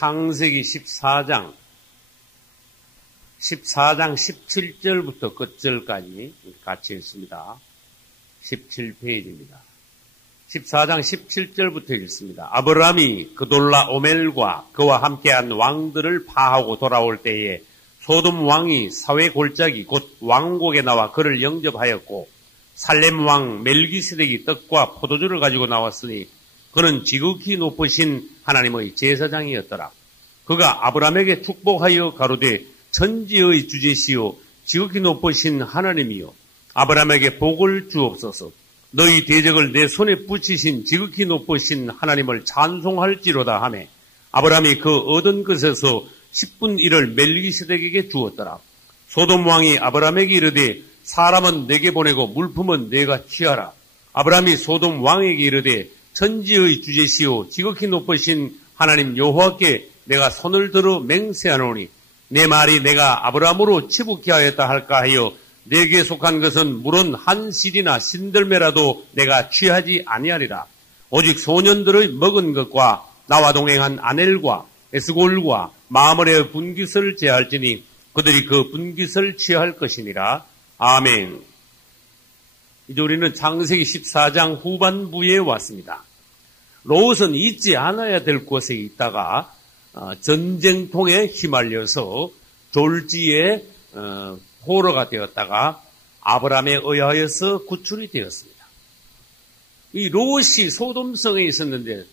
창세기 14장 17절부터 끝절까지 같이 읽습니다. 17페이지입니다. 14장 17절부터 읽습니다. 아브라함이 그돌라오멜과 그와 함께한 왕들을 파하고 돌아올 때에 소돔 왕이 사회 골짜기 곧 왕국에 나와 그를 영접하였고 살렘 왕 멜기세덱이 떡과 포도주를 가지고 나왔으니 그는 지극히 높으신 하나님의 제사장이었더라. 그가 아브라함에게 축복하여 가로되 천지의 주제시요 지극히 높으신 하나님이요 아브라함에게 복을 주옵소서. 너희 대적을 내 손에 붙이신 지극히 높으신 하나님을 찬송할지로다 하매 아브라함이 그 얻은 것에서 10분 1을 멜기세덱에게 주었더라. 소돔 왕이 아브라함에게 이르되 사람은 내게 보내고 물품은 내가 취하라. 아브라함이 소돔 왕에게 이르되 천지의 주제시요 지극히 높으신 하나님 여호와께 내가 손을 들어 맹세하노니 내 말이 내가 아브라함으로 치북케 하였다 할까 하여 내게 속한 것은 물은 한 실이나 신들매라도 내가 취하지 아니하리라. 오직 소년들의 먹은 것과 나와 동행한 아넬과 에스골과 마므레의 분깃을 제할지니 그들이 그 분깃을 취할 것이니라. 아멘. 이제 우리는 창세기 14장 후반부에 왔습니다. 롯은 잊지 않아야 될 곳에 있다가 전쟁통에 휘말려서 졸지에 포로가 되었다가 아브라함에 의하여서 구출이 되었습니다. 이 롯이 소돔성에 있었는데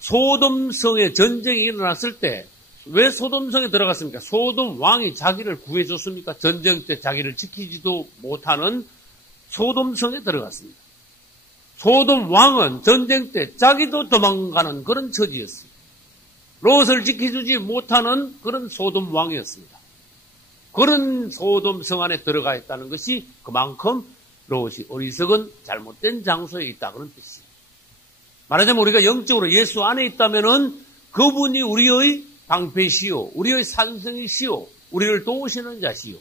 소돔성에 전쟁이 일어났을 때 왜 소돔성에 들어갔습니까? 소돔 왕이 자기를 구해줬습니까? 전쟁 때 자기를 지키지도 못하는 소돔성에 들어갔습니다. 소돔 왕은 전쟁 때 자기도 도망가는 그런 처지였습니다. 롯을 지켜주지 못하는 그런 소돔 왕이었습니다. 그런 소돔성 안에 들어가 있다는 것이 그만큼 롯이 어리석은 잘못된 장소에 있다 그런 뜻이에요. 말하자면 우리가 영적으로 예수 안에 있다면은 그분이 우리의 방패시요, 우리의 산성이시요, 우리를 도우시는 자시요.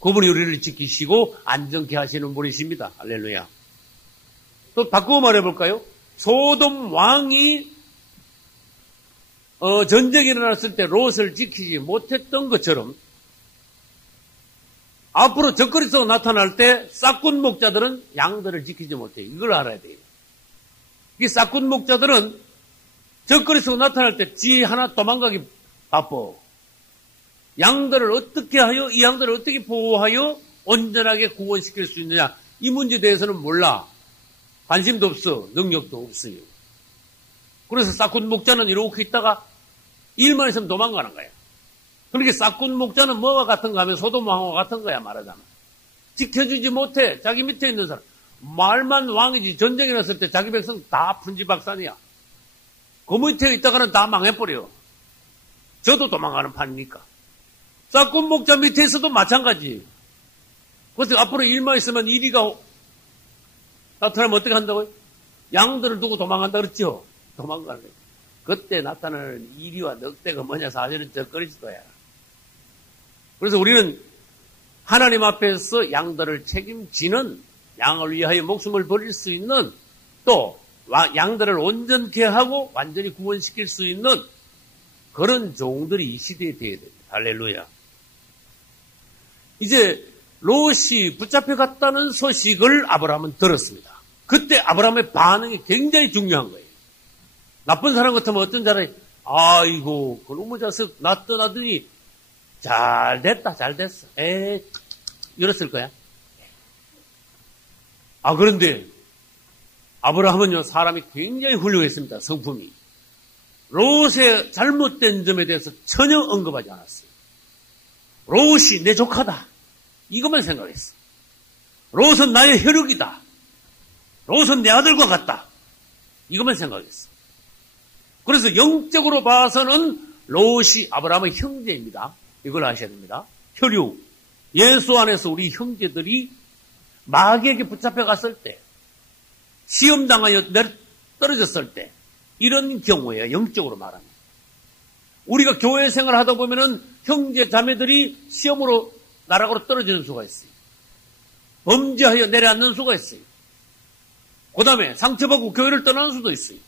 그분이 우리를 지키시고 안정케 하시는 분이십니다. 할렐루야. 또 바꾸어 말해볼까요? 소돔 왕이 전쟁이 일어났을 때 롯을 지키지 못했던 것처럼 앞으로 적그리스도가 나타날 때 싹군 목자들은 양들을 지키지 못해요. 이걸 알아야 돼요. 이 싹군 목자들은 적그리스도가 나타날 때 지 하나 도망가기 바빠. 양들을 어떻게 하여, 이 양들을 어떻게 보호하여 온전하게 구원시킬 수 있느냐. 이 문제에 대해서는 몰라. 관심도 없어. 능력도 없어요. 그래서 싹군 목자는 이렇게 있다가 일만 있으면 도망가는 거야. 그러니까 싹군 목자는 뭐와 같은가 하면 소돔 왕과 같은 거야, 말하자면. 지켜주지 못해. 자기 밑에 있는 사람. 말만 왕이지. 전쟁이 났을 때 자기 백성 다 분지박산이야. 그 밑에 있다가는 다 망해버려. 저도 도망가는 판이니까. 싹군 목자 밑에서도 마찬가지. 그래서 앞으로 일만 있으면 이리가 나타나면 어떻게 한다고요? 양들을 두고 도망간다 그랬죠? 도망가는 거예요. 그때 나타나는 이리와 늑대가 뭐냐 사실은 적그리스도야. 그래서 우리는 하나님 앞에서 양들을 책임지는 양을 위하여 목숨을 버릴 수 있는 또 양들을 온전케 하고 완전히 구원시킬 수 있는 그런 종들이 이 시대에 되어야 됩니다. 할렐루야. 이제 롯이 붙잡혀갔다는 소식을 아브라함은 들었습니다. 그때 아브라함의 반응이 굉장히 중요한 거예요. 나쁜 사람 같으면 어떤 사람이 아이고 그놈의 자식 나 떠나더니 잘 됐어. 이랬을 거야. 그런데 아브라함은요 사람이 굉장히 훌륭했습니다. 성품이. 롯의 잘못된 점에 대해서 전혀 언급하지 않았어요. 롯이 내 조카다. 이것만 생각했어. 롯은 나의 혈육이다. 롯은 내 아들과 같다. 이것만 생각했어. 그래서 영적으로 봐서는 롯이 아브라함의 형제입니다. 이걸 아셔야 됩니다. 혈육. 예수 안에서 우리 형제들이 마귀에게 붙잡혀갔을 때, 시험당하여 떨어졌을 때, 이런 경우에 영적으로 말하면. 우리가 교회 생활을 하다 보면은 형제 자매들이 시험으로 나락으로 떨어지는 수가 있어요. 범죄하여 내려앉는 수가 있어요. 그 다음에 상처받고 교회를 떠나는 수도 있어요.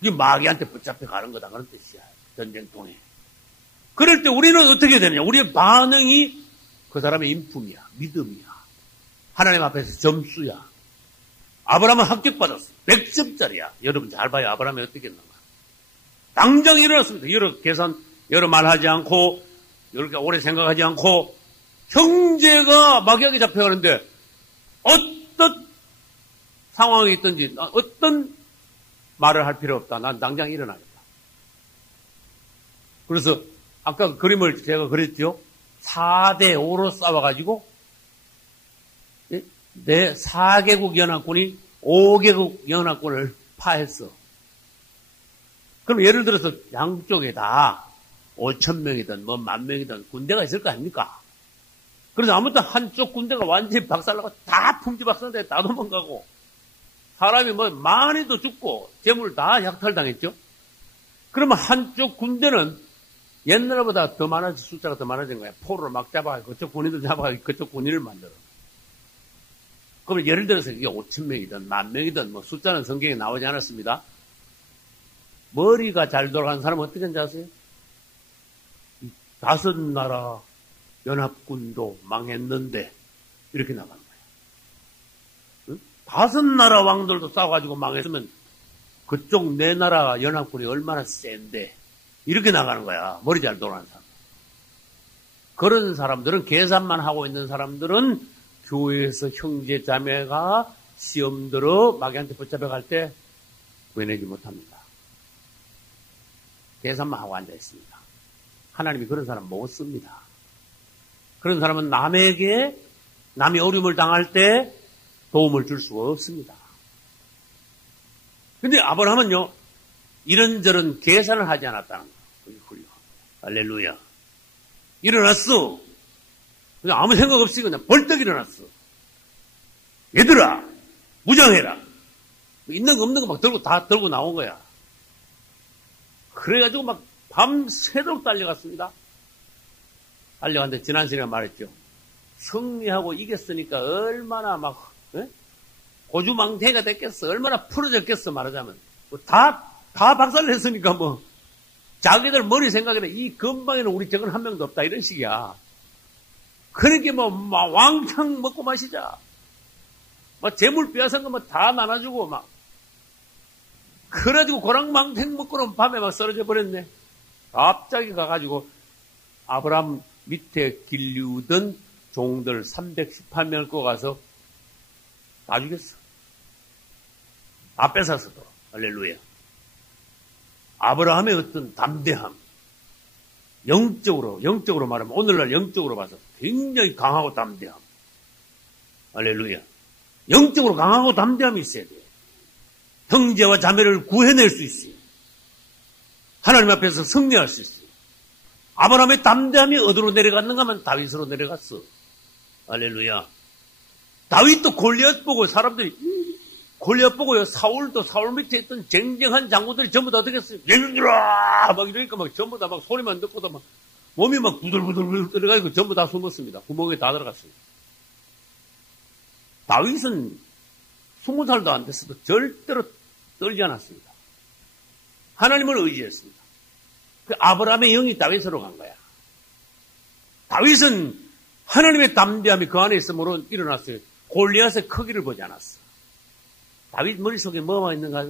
이게 마귀한테 붙잡혀 가는 거다. 그런 뜻이야. 전쟁통에. 그럴 때 우리는 어떻게 되느냐? 우리의 반응이 그 사람의 인품이야, 믿음이야. 하나님 앞에서 점수야. 아브라함은 합격받았어. 100점짜리야. 여러분 잘 봐요. 아브라함이 어떻게 했는가. 당장 일어났습니다. 여러 계산, 여러 말하지 않고, 이렇게 오래 생각하지 않고, 형제가 막약하게 잡혀가는데, 어떤 상황이 있든지, 어떤 말을 할 필요 없다. 난 당장 일어나겠다. 그래서, 아까 그 그림을 제가 그렸죠? 4대5로 싸워가지고, 내 4개국 연합군이 5개국 연합군을 파했어. 그럼 예를 들어서 양쪽에 다 5,000명이든 뭐 10,000명이든 군대가 있을 거 아닙니까? 그래서 아무튼 한쪽 군대가 완전히 박살나고 다 풍지박산돼 다 도망가고 사람이 뭐 많이도 죽고 재물 다 약탈당했죠. 그러면 한쪽 군대는 옛날보다 더 많아진 숫자가 더 많아진 거야. 포로를 막 잡아가지고 그쪽 군인도 잡아가지고 그쪽 군인을 만들어. 그러면 예를 들어서 이게 5,000명이든 10,000명이든 뭐 숫자는 성경에 나오지 않았습니다. 머리가 잘 돌아가는 사람은 어떻게 하는지 아세요? 5 나라 연합군도 망했는데 이렇게 나가는 거예요. 5 나라 왕들도 싸워가지고 망했으면 그쪽 4 나라 연합군이 얼마나 센데 이렇게 나가는 거야. 머리 잘 돌아가는 사람. 그런 사람들은 계산만 하고 있는 사람들은 교회에서 형제 자매가 시험 들어 마귀한테 붙잡혀갈 때 구해내지 못합니다. 계산만 하고 앉아 있습니다. 하나님이 그런 사람 못 씁니다. 그런 사람은 남에게 남이 어려움을 당할 때 도움을 줄 수가 없습니다. 근데 아브라함은요 이런저런 계산을 하지 않았다는 거예요. 할렐루야. 일어났어. 그냥 아무 생각 없이 그냥 벌떡 일어났어. 얘들아, 무장해라. 있는 거 없는 거 막 다 들고 나온 거야. 그래가지고 막 밤새도록 달려갔습니다. 달려갔는데 지난 시간에 말했죠. 승리하고 이겼으니까 얼마나 막 고주망태가 됐겠어. 얼마나 풀어졌겠어 말하자면. 다 박살냈으니까 뭐 자기들 머리 생각에는 이 근방에는 우리 적은 한 명도 없다 이런 식이야. 그렇게 뭐 왕창 먹고 마시자. 막 재물 빼앗은 거 뭐 다 나눠주고 막. 그래가지고 고랑망탱 먹고는 밤에 막 쓰러져 버렸네. 갑자기 가가지고 아브라함 밑에 길류던 종들 318명을 꿔가서 다 죽였어. 다 뺏었어도. 할렐루야. 아브라함의 어떤 담대함. 영적으로 말하면 오늘날 영적으로 봐서 굉장히 강하고 담대함. 할렐루야. 영적으로 강하고 담대함이 있어야 돼요. 형제와 자매를 구해낼 수 있어요. 하나님 앞에서 승리할 수 있어요. 아브라함의 담대함이 어디로 내려갔는가 하면 다윗으로 내려갔어. 할렐루야. 다윗도 골리앗 보고 사람들이 골리앗 보고요. 사울도 사울 밑에 있던 쟁쟁한 장군들이 전부 다 어떻게 했어요? 얘들아! 막 이러니까 막 전부 다 막 소리만 듣고도 막 몸이 막 부들부들 들어가지고 전부 다 숨었습니다. 구멍에 다 들어갔습니다. 다윗은 20살도 안 됐어도 절대로 떨지 않았습니다. 하나님을 의지했습니다. 그 아브라함의 영이 다윗으로 간 거야. 다윗은 하나님의 담대함이 그 안에 있으므로 일어났어요. 골리앗의 크기를 보지 않았어. 다윗 머릿속에 뭐가 있는가?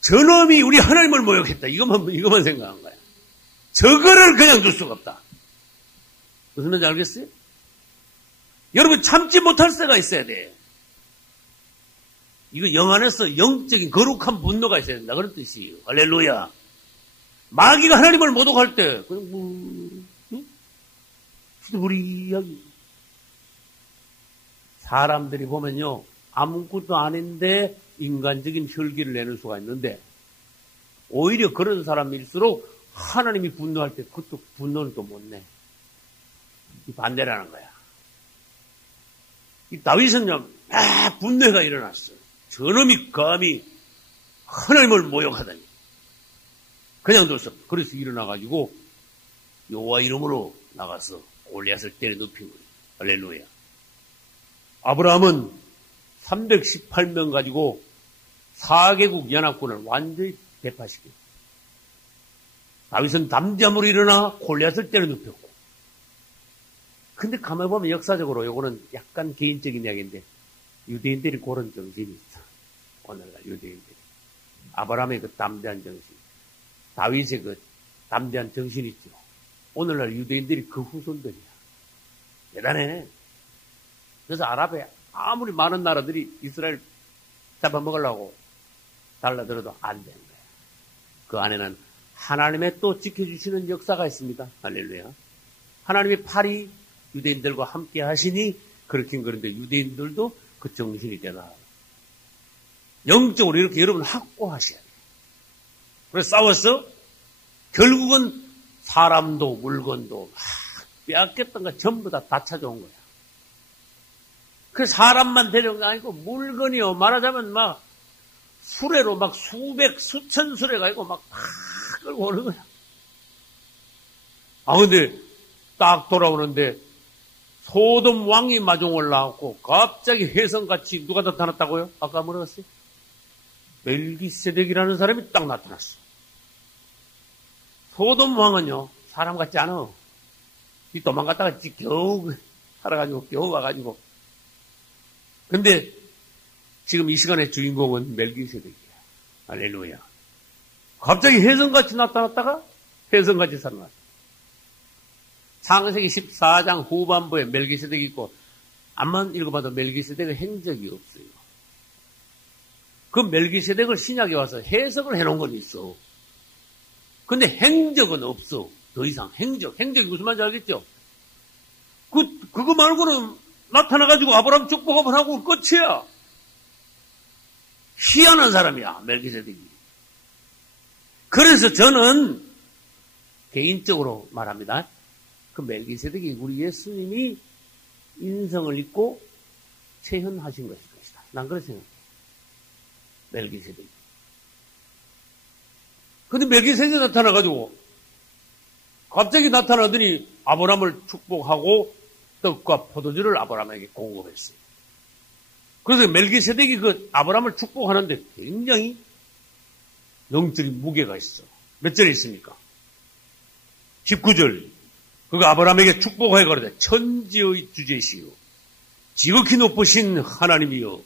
저놈이 우리 하나님을 모욕했다. 이것만 생각한 거야. 저거를 그냥 둘 수가 없다. 무슨 말인지 알겠어요? 여러분 참지 못할 새가 있어야 돼. 이거 영 안에서 영적인 거룩한 분노가 있어야 된다. 그런 뜻이에요. 할렐루야. 마귀가 하나님을 모독할 때 그냥 우리 사람들이 보면요. 아무것도 아닌데 인간적인 혈기를 내는 수가 있는데 오히려 그런 사람일수록 하나님이 분노할 때 그것도 분노는 또 못 내. 반대라는 거야. 이 다윗은요, 분노가 일어났어요. 저놈이 감히 하나님을 모욕하다니. 그냥 뒀어. 그래서 일어나가지고 여호와 이름으로 나가서 골리앗을 때려 눕힌 거예요. 할렐루야. 아브라함은 318명 가지고 4개국 연합군을 완전히 대파시켰어요. 다윗은 담대함으로 일어나 골리앗을 때려눕혔고. 근데 가만히 보면 역사적으로 요거는 약간 개인적인 이야기인데 유대인들이 그런 정신이 있어. 오늘날 유대인들이. 아브라함의 그 담대한 정신, 다윗의 그 담대한 정신이 있죠. 오늘날 유대인들이 그 후손들이야. 대단해. 그래서 아랍에 아무리 많은 나라들이 이스라엘 잡아먹으려고 달라들어도 안 되는 거야. 그 안에는 하나님의 또 지켜주시는 역사가 있습니다. 할렐루야. 하나님의 팔이 유대인들과 함께 하시니 그렇긴 그런데 유대인들도 그 정신이 되나. 영적으로 이렇게 여러분 확고하셔야 돼요. 그래서 싸웠어? 결국은 사람도 물건도 막 빼앗겼던 거 전부 다 찾아온 거야. 그래서 사람만 데려온 게 아니고 물건이요. 말하자면 막 수레로 막 수천 수레가 있고 막 끌고 오는 거야. 근데 딱 돌아오는데 소돔 왕이 마중 올라왔고 갑자기 혜성같이 누가 나타났다고요? 아까 뭐라고 멜기세덱이라는 사람이 딱 나타났어. 소돔 왕은요, 사람 같지 않아. 이 도망갔다가 겨우 살아가지고, 겨우 와가지고. 근데 지금 이 시간의 주인공은 멜기세덱이야. 할렐루야. 갑자기 혜성같이 나타났다가 혜성같이 살아났어. 창세기 14장 후반부에 멜기세덱이 있고, 암만 읽어봐도 멜기세덱의 행적이 없어요. 그 멜기세덱을 신약에 와서 해석을 해놓은 건 있어. 근데 행적은 없어. 더 이상 행적이 무슨 말인지 알겠죠? 그거 말고는 나타나가지고 아브라함 축복을 하고 끝이야. 희한한 사람이야, 멜기세덱이. 그래서 저는 개인적으로 말합니다. 그 멜기세덱이 우리 예수님이 인성을 입고 체현하신 것일 것이다. 난 그렇게 생각해. 멜기세덱. 근데 멜기세덱이 나타나가지고 갑자기 나타나더니 아브라함을 축복하고 떡과 포도주를 아브라함에게 공급했어요. 그래서 멜기세덱이 그 아브라함을 축복하는데 굉장히 영적인 무게가 있어. 몇 절에 있습니까? 19절. 그가 아브라함에게 축복하여 가로되 천지의 주제시요 지극히 높으신 하나님이여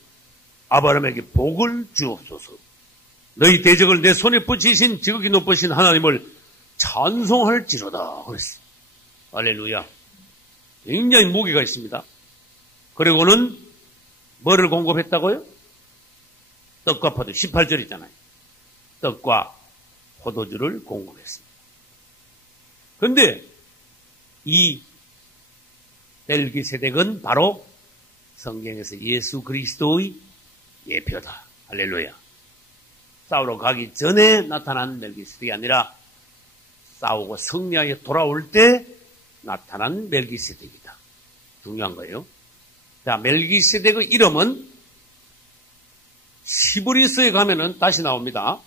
아브라함에게 복을 주옵소서. 너희 대적을 내 손에 붙이신 지극히 높으신 하나님을 찬송할지로다. 그랬어요. 할렐루야. 굉장히 무게가 있습니다. 그리고는 뭐를 공급했다고요? 떡과 포도. 18절이잖아요. 떡과 포도주를 공급했습니다. 그런데 이 멜기세덱은 바로 성경에서 예수 그리스도의 예표다. 할렐루야. 싸우러 가기 전에 나타난 멜기세덱이 아니라 싸우고 승리하여 돌아올 때 나타난 멜기세덱이다. 중요한 거예요. 자, 멜기세덱의 이름은 히브리서에 가면은 다시 나옵니다.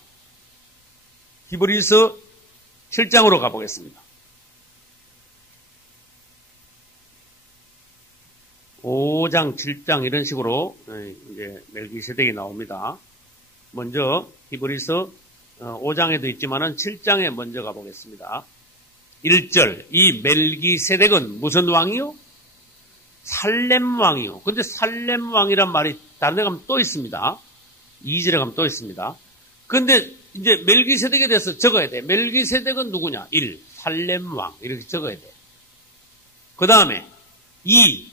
히브리서 7장으로 가보겠습니다. 5장, 7장 이런 식으로 이제 멜기세덱이 나옵니다. 먼저 히브리서 5장에도 있지만은 7장에 먼저 가보겠습니다. 1절. 이 멜기세덱은 무슨 왕이요? 살렘 왕이요. 근데 살렘 왕이란 말이 다른 데 가면 또 있습니다. 2절에 가면 또 있습니다. 근데 이제 멜기세덱에 대해서 적어야 돼. 멜기세덱은 누구냐? 1. 살렘 왕. 이렇게 적어야 돼. 그 다음에 2.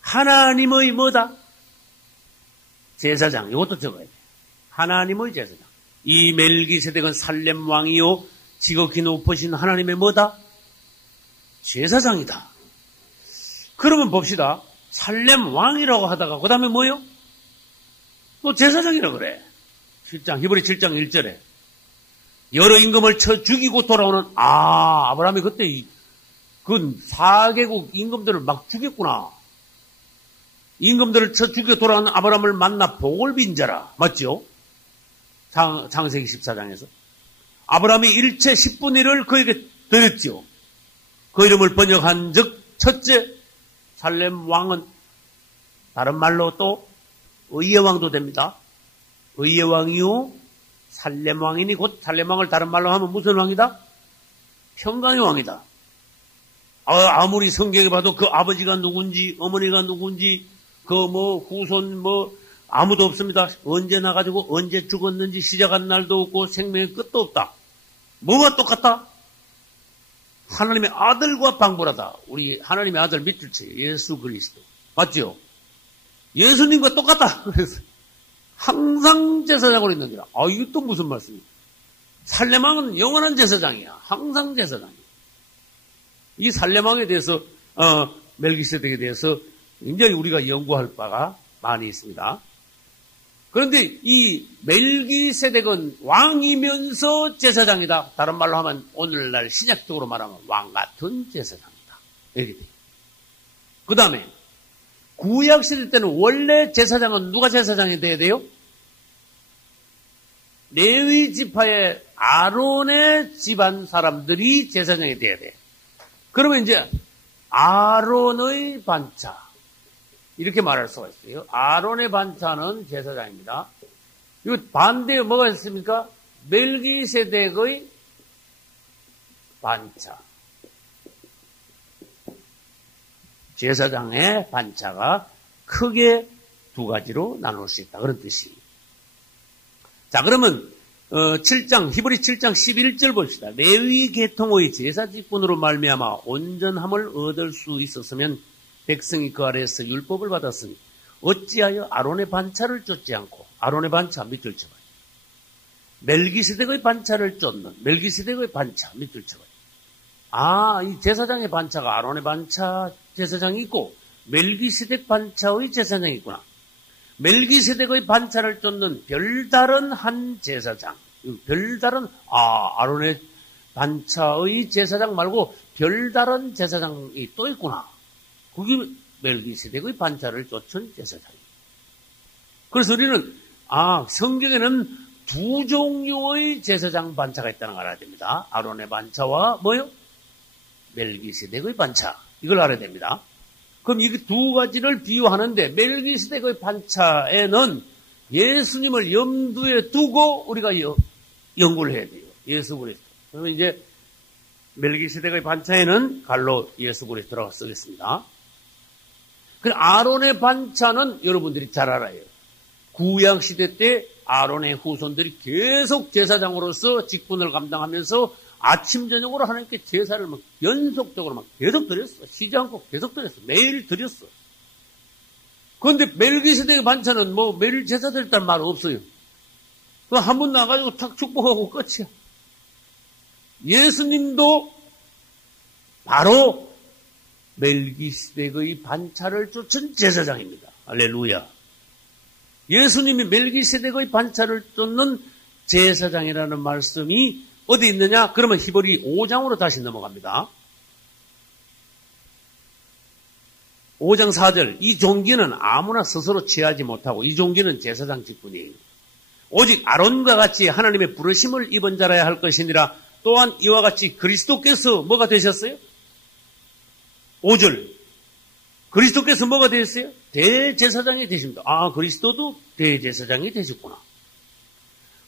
하나님의 뭐다? 제사장. 이것도 적어야 돼. 하나님의 제사장. 이 멜기세덱은 살렘 왕이요 지극히 높으신 하나님의 뭐다? 제사장이다. 그러면 봅시다. 살렘 왕이라고 하다가 그 다음에 뭐요? 또 제사장이라고 그래. 7장 히브리 7장 1절에 여러 임금을 쳐 죽이고 돌아오는 아브라함이 그때 그 4개국 임금들을 막 죽였구나. 임금들을 쳐 죽여 돌아오는 아브라함을 만나 복을 빈 자라. 맞죠? 창세기 14장에서. 아브라함이 일체 10분의 1을 그에게 드렸죠. 그 이름을 번역한 즉 첫째 살렘 왕은 다른 말로 또 의의 왕도 됩니다. 의의 왕이요 살렘 왕이니 곧 살렘 왕을 다른 말로 하면 무슨 왕이다? 평강의 왕이다. 아무리 성경에 봐도 그 아버지가 누군지 어머니가 누군지 그 후손 아무도 없습니다. 언제 나가지고 언제 죽었는지 시작한 날도 없고 생명의 끝도 없다. 뭐가 똑같다? 하나님의 아들과 방불하다. 우리 하나님의 아들 밑줄 쳐요. 예수 그리스도. 맞죠? 예수님과 똑같다. 그래서 항상 제사장으로 있는 거라. 이게 또 무슨 말씀이야? 살렘왕은 영원한 제사장이야. 항상 제사장이야. 이 살렘왕에 대해서 멜기세덱에 대해서 굉장히 우리가 연구할 바가 많이 있습니다. 그런데 이 멜기세덱은 왕이면서 제사장이다. 다른 말로 하면 오늘날 신약적으로 말하면 왕 같은 제사장이다. 이렇게 돼요. 그 다음에 구약시대 때는 원래 제사장은 누가 제사장이 돼야 돼요? 레위 지파의 아론의 집안 사람들이 제사장이 돼야 돼. 그러면 이제 아론의 반차 이렇게 말할 수가 있어요. 아론의 반차는 제사장입니다. 이거 반대에 뭐가 있습니까? 멜기세덱의 반차. 제사장의 반차가 크게 두 가지로 나눌 수 있다. 그런 뜻이. 자, 그러면 7장 히브리 7장 11절 봅시다. 레위 계통의 제사 직분으로 말미암아 온전함을 얻을 수 있었으면 백성이 그 아래에서 율법을 받았으니 어찌하여 아론의 반차를 쫓지 않고 아론의 반차 밑줄 쳐봐요. 멜기세덱의 반차를 쫓는 멜기세덱의 반차 밑줄 쳐봐요. 이 제사장의 반차가 아론의 반차 제사장이 있고 멜기세덱 반차의 제사장이 있구나. 멜기세덱의 반차를 쫓는 별다른 한 제사장, 별다른 아론의 반차의 제사장 말고 별다른 제사장이 또 있구나. 그게 멜기세덱의 반차를 쫓은 제사장이에요. 그래서 우리는 성경에는 두 종류의 제사장 반차가 있다는 걸 알아야 됩니다. 아론의 반차와 뭐요? 멜기세덱의 반차. 이걸 알아야 됩니다. 그럼 이 두 가지를 비유하는데 멜기세덱의 반차에는 예수님을 염두에 두고 우리가 연구를 해야 돼요. 예수 그리스도. 그러면 이제 멜기세덱의 반차에는 갈로 예수 그리스도라고 쓰겠습니다. 그 아론의 반차는 여러분들이 잘 알아요. 구약 시대 때 아론의 후손들이 계속 제사장으로서 직분을 감당하면서 아침 저녁으로 하나님께 제사를 연속적으로 계속 드렸어. 쉬지 않고 계속 드렸어. 매일 드렸어. 그런데 멜기세덱의 반차는 매일 제사 드렸다는 말 없어요. 한 번 나가지고 탁 축복하고 끝이야. 예수님도 바로 멜기세덱의 반차를 쫓은 제사장입니다. 할렐루야. 예수님이 멜기세덱의 반차를 쫓는 제사장이라는 말씀이 어디 있느냐? 그러면 히브리 5장으로 다시 넘어갑니다. 5장 4절. 이 종기는 아무나 스스로 취하지 못하고 이 종기는 제사장 직분이에요. 오직 아론과 같이 하나님의 부르심을 입은 자라야 할 것이니라. 또한 이와 같이 그리스도께서 뭐가 되셨어요? 5절. 그리스도께서 뭐가 되셨어요? 대제사장이 되십니다. 그리스도도 대제사장이 되셨구나.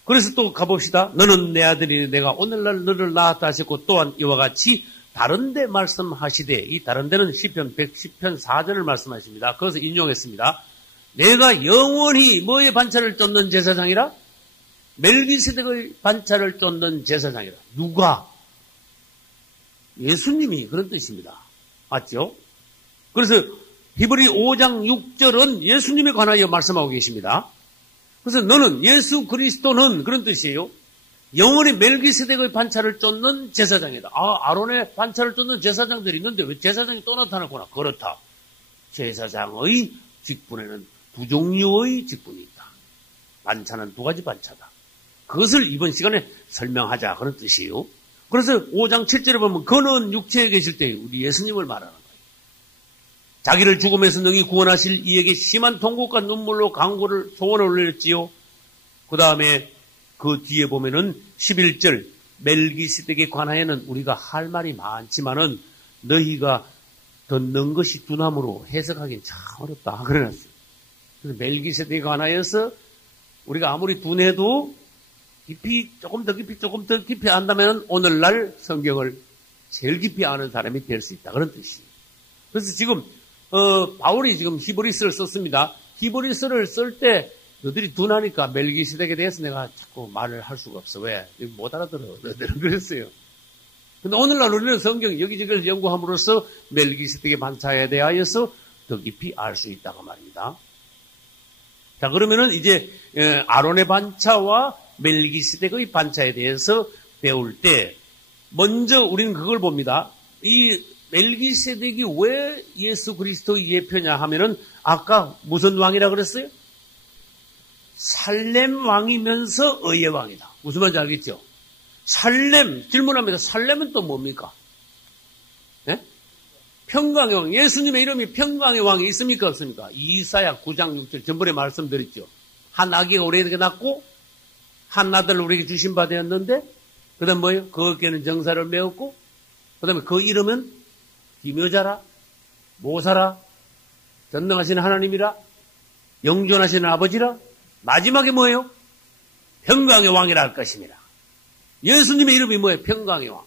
그래서 또 가봅시다. 너는 내 아들이니 내가 오늘날 너를 낳았다 하셨고 또한 이와 같이 다른데 말씀하시되 이 다른데는 시편 110편 4절을 말씀하십니다. 그것을 인용했습니다. 내가 영원히 뭐의 반차를 쫓는 제사장이라? 멜기세덱의 반차를 쫓는 제사장이라. 누가? 예수님이 그런 뜻입니다. 맞죠? 그래서 히브리 5장 6절은 예수님에 관하여 말씀하고 계십니다. 그래서 너는 예수 그리스도는 그런 뜻이에요. 영원히 멜기세덱의 반차를 쫓는 제사장이다. 아론의 반차를 쫓는 제사장들이 있는데 왜 제사장이 또 나타났구나. 그렇다. 제사장의 직분에는 두 종류의 직분이 있다. 반차는 두 가지 반차다. 그것을 이번 시간에 설명하자 그런 뜻이에요. 그래서 5장 7절에 보면 그는 육체에 계실 때 우리 예수님을 말하는 거예요. 자기를 죽음에서 능히 구원하실 이에게 심한 통곡과 눈물로 간구를 소원을 올렸지요. 그 다음에 그 뒤에 보면은 11절 멜기세덱에 관하여는 우리가 할 말이 많지만은 너희가 듣는 것이 두나무로 해석하기는 참 어렵다. 그래놨어요. 그래서 멜기세덱에 관하여서 우리가 아무리 두뇌도 깊이, 조금 더 깊이 안다면 오늘날 성경을 제일 깊이 아는 사람이 될 수 있다. 그런 뜻이에요. 그래서 지금, 바울이 지금 히브리서를 썼습니다. 히브리서를 쓸 때 너희들이 둔하니까 멜기세덱에 대해서 내가 자꾸 말을 할 수가 없어. 왜? 못 알아들어. 너희들은 그랬어요. 근데 오늘날 우리는 성경 여기저기를 연구함으로써 멜기세덱의 반차에 대하여서 더 깊이 알 수 있다고 말입니다. 자, 그러면은 이제 아론의 반차와 멜기세덱의 반차에 대해서 배울 때 먼저 우리는 그걸 봅니다. 이 멜기세덱이 왜 예수 그리스도의 예표냐 하면은 아까 무슨 왕이라 그랬어요? 살렘 왕이면서 의의 왕이다. 무슨 말인지 알겠죠? 살렘, 질문합니다. 살렘은 또 뭡니까? 네? 평강의 왕. 예수님의 이름이 평강의 왕이 있습니까? 없습니까? 이사야 9장 6절 전번에 말씀드렸죠. 한 아기가 우리에게 낳고 한 아들을 우리에게 주신 바 되었는데 그 다음 뭐예요? 그 어깨는 정사를 메었고 그 다음에 그 이름은 기묘자라 모사라 전능하신 하나님이라 영존하시는 아버지라 마지막에 뭐예요? 평강의 왕이라 할 것입니다. 예수님의 이름이 뭐예요? 평강의 왕.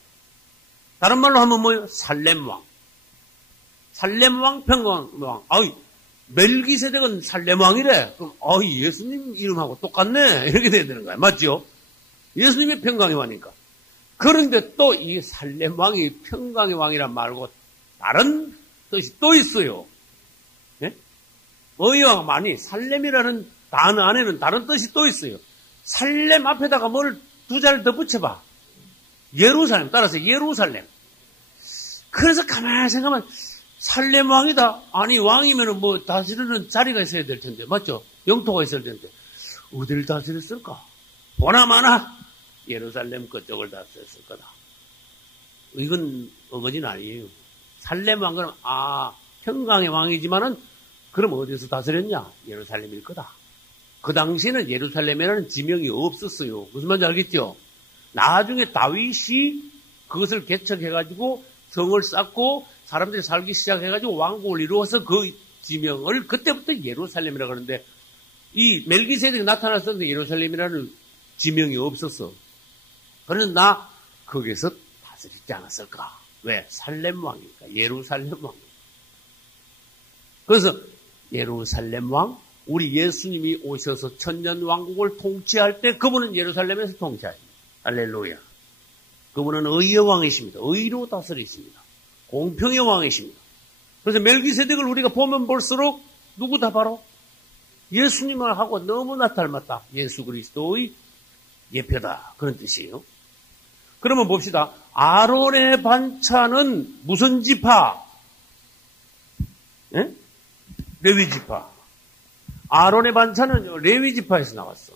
다른 말로 하면 뭐예요? 살렘 왕. 살렘 왕, 평강 왕. 아이, 멜기세덱은 살렘 왕이래. 아이, 예수님 이름하고 똑같네. 이렇게 돼야 되는 거야. 맞죠? 예수님이 평강의 왕이니까. 그런데 또 이 살렘 왕이 평강의 왕이란 말고 다른 뜻이 또 있어요. 예? 의왕 많이 살렘이라는 단어 안에는 다른 뜻이 또 있어요. 살렘 앞에다가 뭘 두 자를 더 붙여봐. 예루살렘. 따라서 예루살렘. 그래서 가만히 생각하면 살렘 왕이다. 아니 왕이면은 뭐 다스리는 자리가 있어야 될 텐데 맞죠? 영토가 있어야 될 텐데 어디를 다스렸을까? 보나마나 예루살렘 그쪽을 다스렸을 거다. 이건 어거지는 아니에요. 살렘 왕은 평강의 왕이지만은 그럼 어디서 다스렸냐? 예루살렘일 거다. 그 당시에는 예루살렘이라는 지명이 없었어요. 무슨 말인지 알겠죠? 나중에 다윗이 그것을 개척해가지고 성을 쌓고 사람들이 살기 시작해가지고 왕국을 이루어서 그 지명을 그때부터 예루살렘이라고 하는데 이 멜기세덱이 나타났을 때 예루살렘이라는 지명이 없었어. 그러나 거기서 다스리지 않았을까? 왜? 살렘 왕이니까. 예루살렘 왕. 그래서 예루살렘 왕, 우리 예수님이 오셔서 천년 왕국을 통치할 때 그분은 예루살렘에서 통치합니다. 할렐루야. 그분은 의의 왕이십니다. 의로 다스리십니다. 공평의 왕이십니다. 그래서 멜기세덱을 우리가 보면 볼수록 누구다 바로 예수님을 하고 너무나 닮았다. 예수 그리스도의 예표다. 그런 뜻이에요. 그러면 봅시다. 아론의 반차는 무슨 지파? 예? 레위 지파. 아론의 반차는 레위 지파에서 나왔어.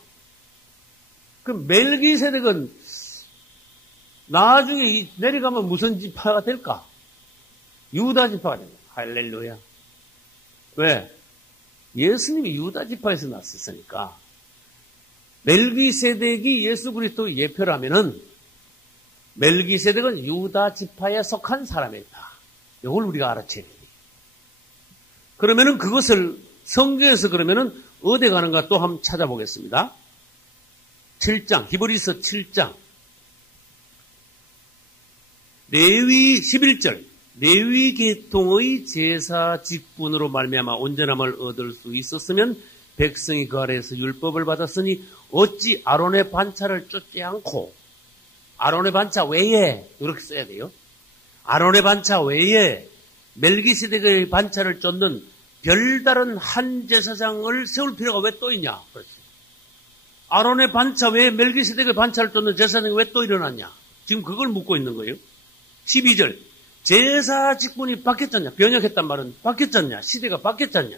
그럼 멜기세덱은 나중에 내려가면 무슨 지파가 될까? 유다 지파가 됩니다. 할렐루야. 왜? 예수님이 유다 지파에서 났었으니까. 멜기세덱이 예수 그리스도의 예표라면은 멜기세덱은 유다 지파에 속한 사람이다. 이걸 우리가 알아채야 됩니다. 그러면은 그것을 성경에서 그러면은 어디 가는가 또 한번 찾아보겠습니다. 7장, 히브리서 7장. 레위 11절. 레위 계통의 제사 직분으로 말미암아 온전함을 얻을 수 있었으면 백성이 그 아래에서 율법을 받았으니 어찌 아론의 반차를 쫓지 않고 아론의 반차 외에 이렇게 써야 돼요. 아론의 반차 외에 멜기세덱의 반차를 쫓는 별다른 한 제사장을 세울 필요가 왜 또 있냐? 그렇지. 아론의 반차 외에 멜기세덱의 반차를 쫓는 제사장이 왜 또 일어났냐? 지금 그걸 묻고 있는 거예요. 12절. 제사 직분이 바뀌었잖냐? 변혁했단 말은 바뀌었잖냐? 시대가 바뀌었잖냐?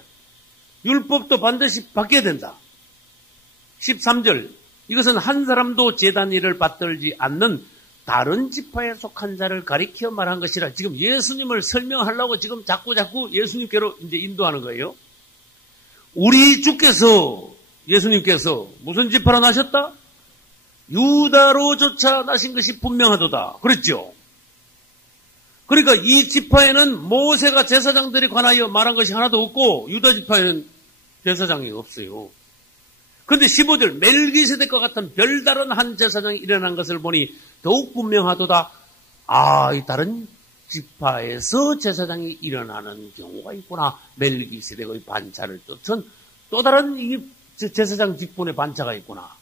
율법도 반드시 바뀌어야 된다. 13절. 이것은 한 사람도 제단 일을 받들지 않는 다른 지파에 속한 자를 가리켜 말한 것이라. 지금 예수님을 설명하려고 지금 자꾸 예수님께로 이제 인도하는 거예요. 우리 주께서 예수님께서 무슨 지파로 나셨다? 유다로조차 나신 것이 분명하도다. 그랬죠? 그러니까 이 지파에는 모세가 제사장들에 관하여 말한 것이 하나도 없고 유다 지파에는 제사장이 없어요. 그런데 15절 멜기세덱과 같은 별다른 한 제사장이 일어난 것을 보니 더욱 분명하도다. 이 다른 지파에서 제사장이 일어나는 경우가 있구나. 멜기세덱의 반차를 쫓은 또 다른 이 제사장 직분의 반차가 있구나.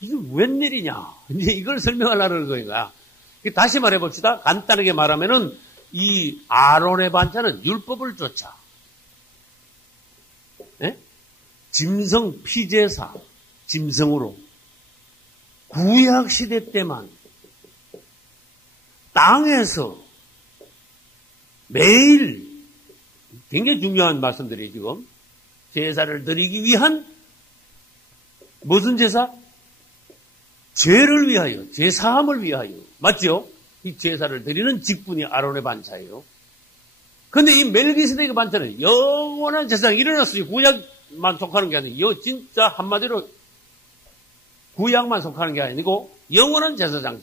이게 웬일이냐? 이제 이걸 설명하려는 거야. 다시 말해봅시다. 간단하게 말하면은 이 아론의 반차는 율법을 쫓아. 네? 짐승 피제사, 짐승으로 구약 시대 때만 땅에서 매일 굉장히 중요한 말씀들이 지금 제사를 드리기 위한 무슨 제사? 죄를 위하여, 죄사함을 위하여. 맞죠? 이 제사를 드리는 직분이 아론의 반차예요. 그런데 이 멜기세덱의 반차는 영원한 제사장이 일어났어요. 구약만 속하는 게 아니고 진짜 한마디로 구약만 속하는 게 아니고 영원한 제사장,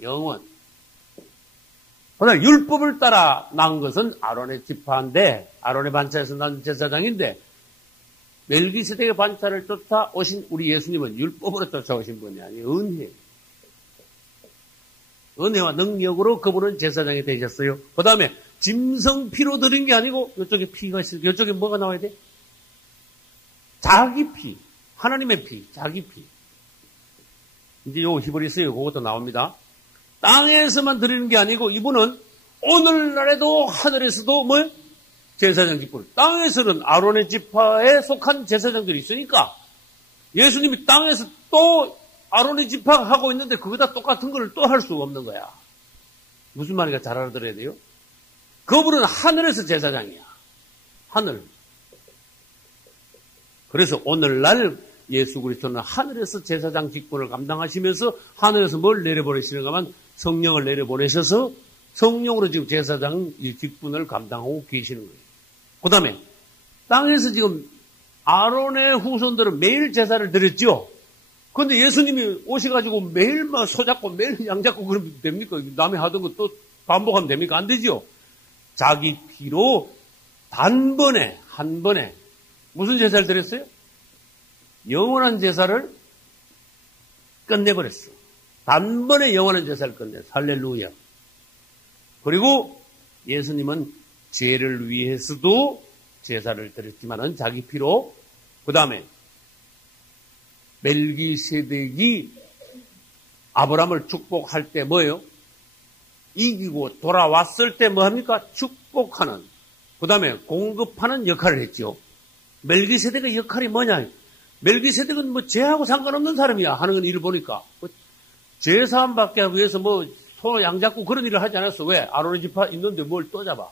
영원. 그다음에 율법을 따라 난 것은 아론의 지파인데 아론의 반차에서 난 제사장인데 멜기세덱의 반차를 쫓아 오신 우리 예수님은 율법으로 쫓아오신 분이 아니에요. 은혜와 능력으로 그분은 제사장이 되셨어요. 그 다음에 짐승 피로 드린 게 아니고 이쪽에 피가 있어요. 이쪽에 뭐가 나와야 돼? 자기 피. 하나님의 피. 자기 피. 이제 요 히브리서요. 그것도 나옵니다. 땅에서만 드리는 게 아니고 이분은 오늘날에도 하늘에서도 뭐예요? 제사장 직분. 땅에서는 아론의 지파에 속한 제사장들이 있으니까 예수님이 땅에서 또 아론의 지파가 하고 있는데 그거다 똑같은 걸 또 할 수가 없는 거야. 무슨 말인가 잘 알아들어야 돼요. 그분은 하늘에서 제사장이야. 하늘. 그래서 오늘날 예수 그리스도는 하늘에서 제사장 직분을 감당하시면서 하늘에서 뭘 내려보내시는가 하면 성령을 내려보내셔서 성령으로 지금 제사장 이 직분을 감당하고 계시는 거예요. 그 다음에 땅에서 지금 아론의 후손들은 매일 제사를 드렸죠. 그런데 예수님이 오셔가지고 매일 막 소잡고 매일 양잡고 그러면 됩니까? 남이 하던 거 또 반복하면 됩니까? 안 되죠. 자기 피로 단번에 한 번에 무슨 제사를 드렸어요? 영원한 제사를 끝내버렸어. 단번에 영원한 제사를 끝냈어. 할렐루야. 그리고 예수님은 죄를 위해서도 제사를 드렸지만은 자기 피로 그 다음에 멜기세덱이 아브라함을 축복할 때 뭐예요? 이기고 돌아왔을 때 뭐합니까? 축복하는 그 다음에 공급하는 역할을 했죠. 멜기세덱의 역할이 뭐냐? 멜기세덱은 뭐 죄하고 상관없는 사람이야. 하는 건 일을 보니까 죄사함 받기 위해서 뭐 소 양 잡고 그런 일을 하지 않았어. 왜? 아론의 지파 있는데 뭘 또 잡아.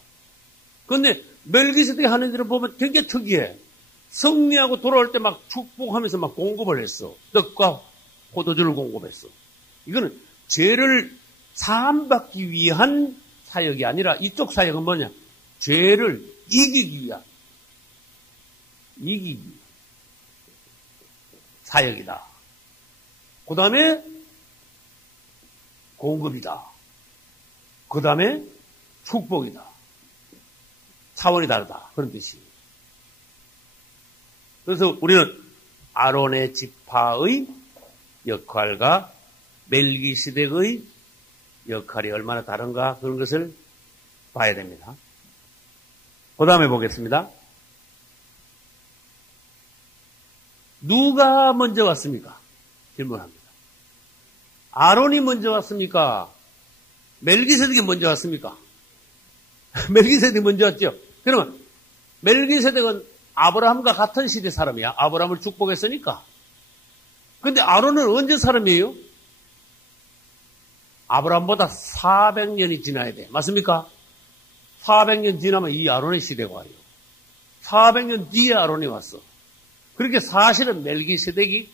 그런데 멜기세덱이 하는 일을 보면 되게 특이해. 승리하고 돌아올 때 막 축복하면서 막 공급을 했어. 떡과 포도주를 공급했어. 이거는 죄를 사함받기 위한 사역이 아니라 이쪽 사역은 뭐냐? 죄를 이기기 위한 사역이다. 그 다음에 공급이다. 그 다음에 축복이다. 차원이 다르다. 그런 뜻이에요. 그래서 우리는 아론의 지파의 역할과 멜기세덱의 역할이 얼마나 다른가 그런 것을 봐야 됩니다. 그 다음에 보겠습니다. 누가 먼저 왔습니까? 질문합니다. 아론이 먼저 왔습니까? 멜기세덱이 먼저 왔습니까? 멜기세덱이 먼저 왔죠. 그러면 멜기세덱은 아브라함과 같은 시대 사람이야. 아브라함을 축복했으니까. 근데 아론은 언제 사람이에요? 아브라함보다 400년이 지나야 돼. 맞습니까? 400년 지나면 이 아론의 시대가 와요. 400년 뒤에 아론이 왔어. 그렇게 사실은 멜기세덱이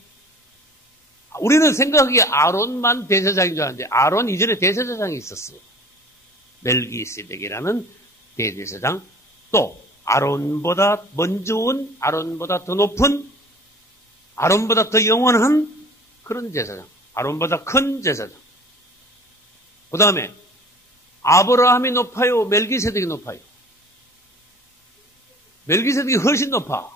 우리는 생각하기에 아론만 대제사장인 줄 알았는데 아론 이전에 대제사장이 있었어. 멜기세덱이라는 대제사장 또 아론보다 먼저 온 아론보다 더 높은 아론보다 더 영원한 그런 제사장. 아론보다 큰 제사장. 그 다음에 아브라함이 높아요? 멜기세덱이 높아요? 멜기세덱이 훨씬 높아.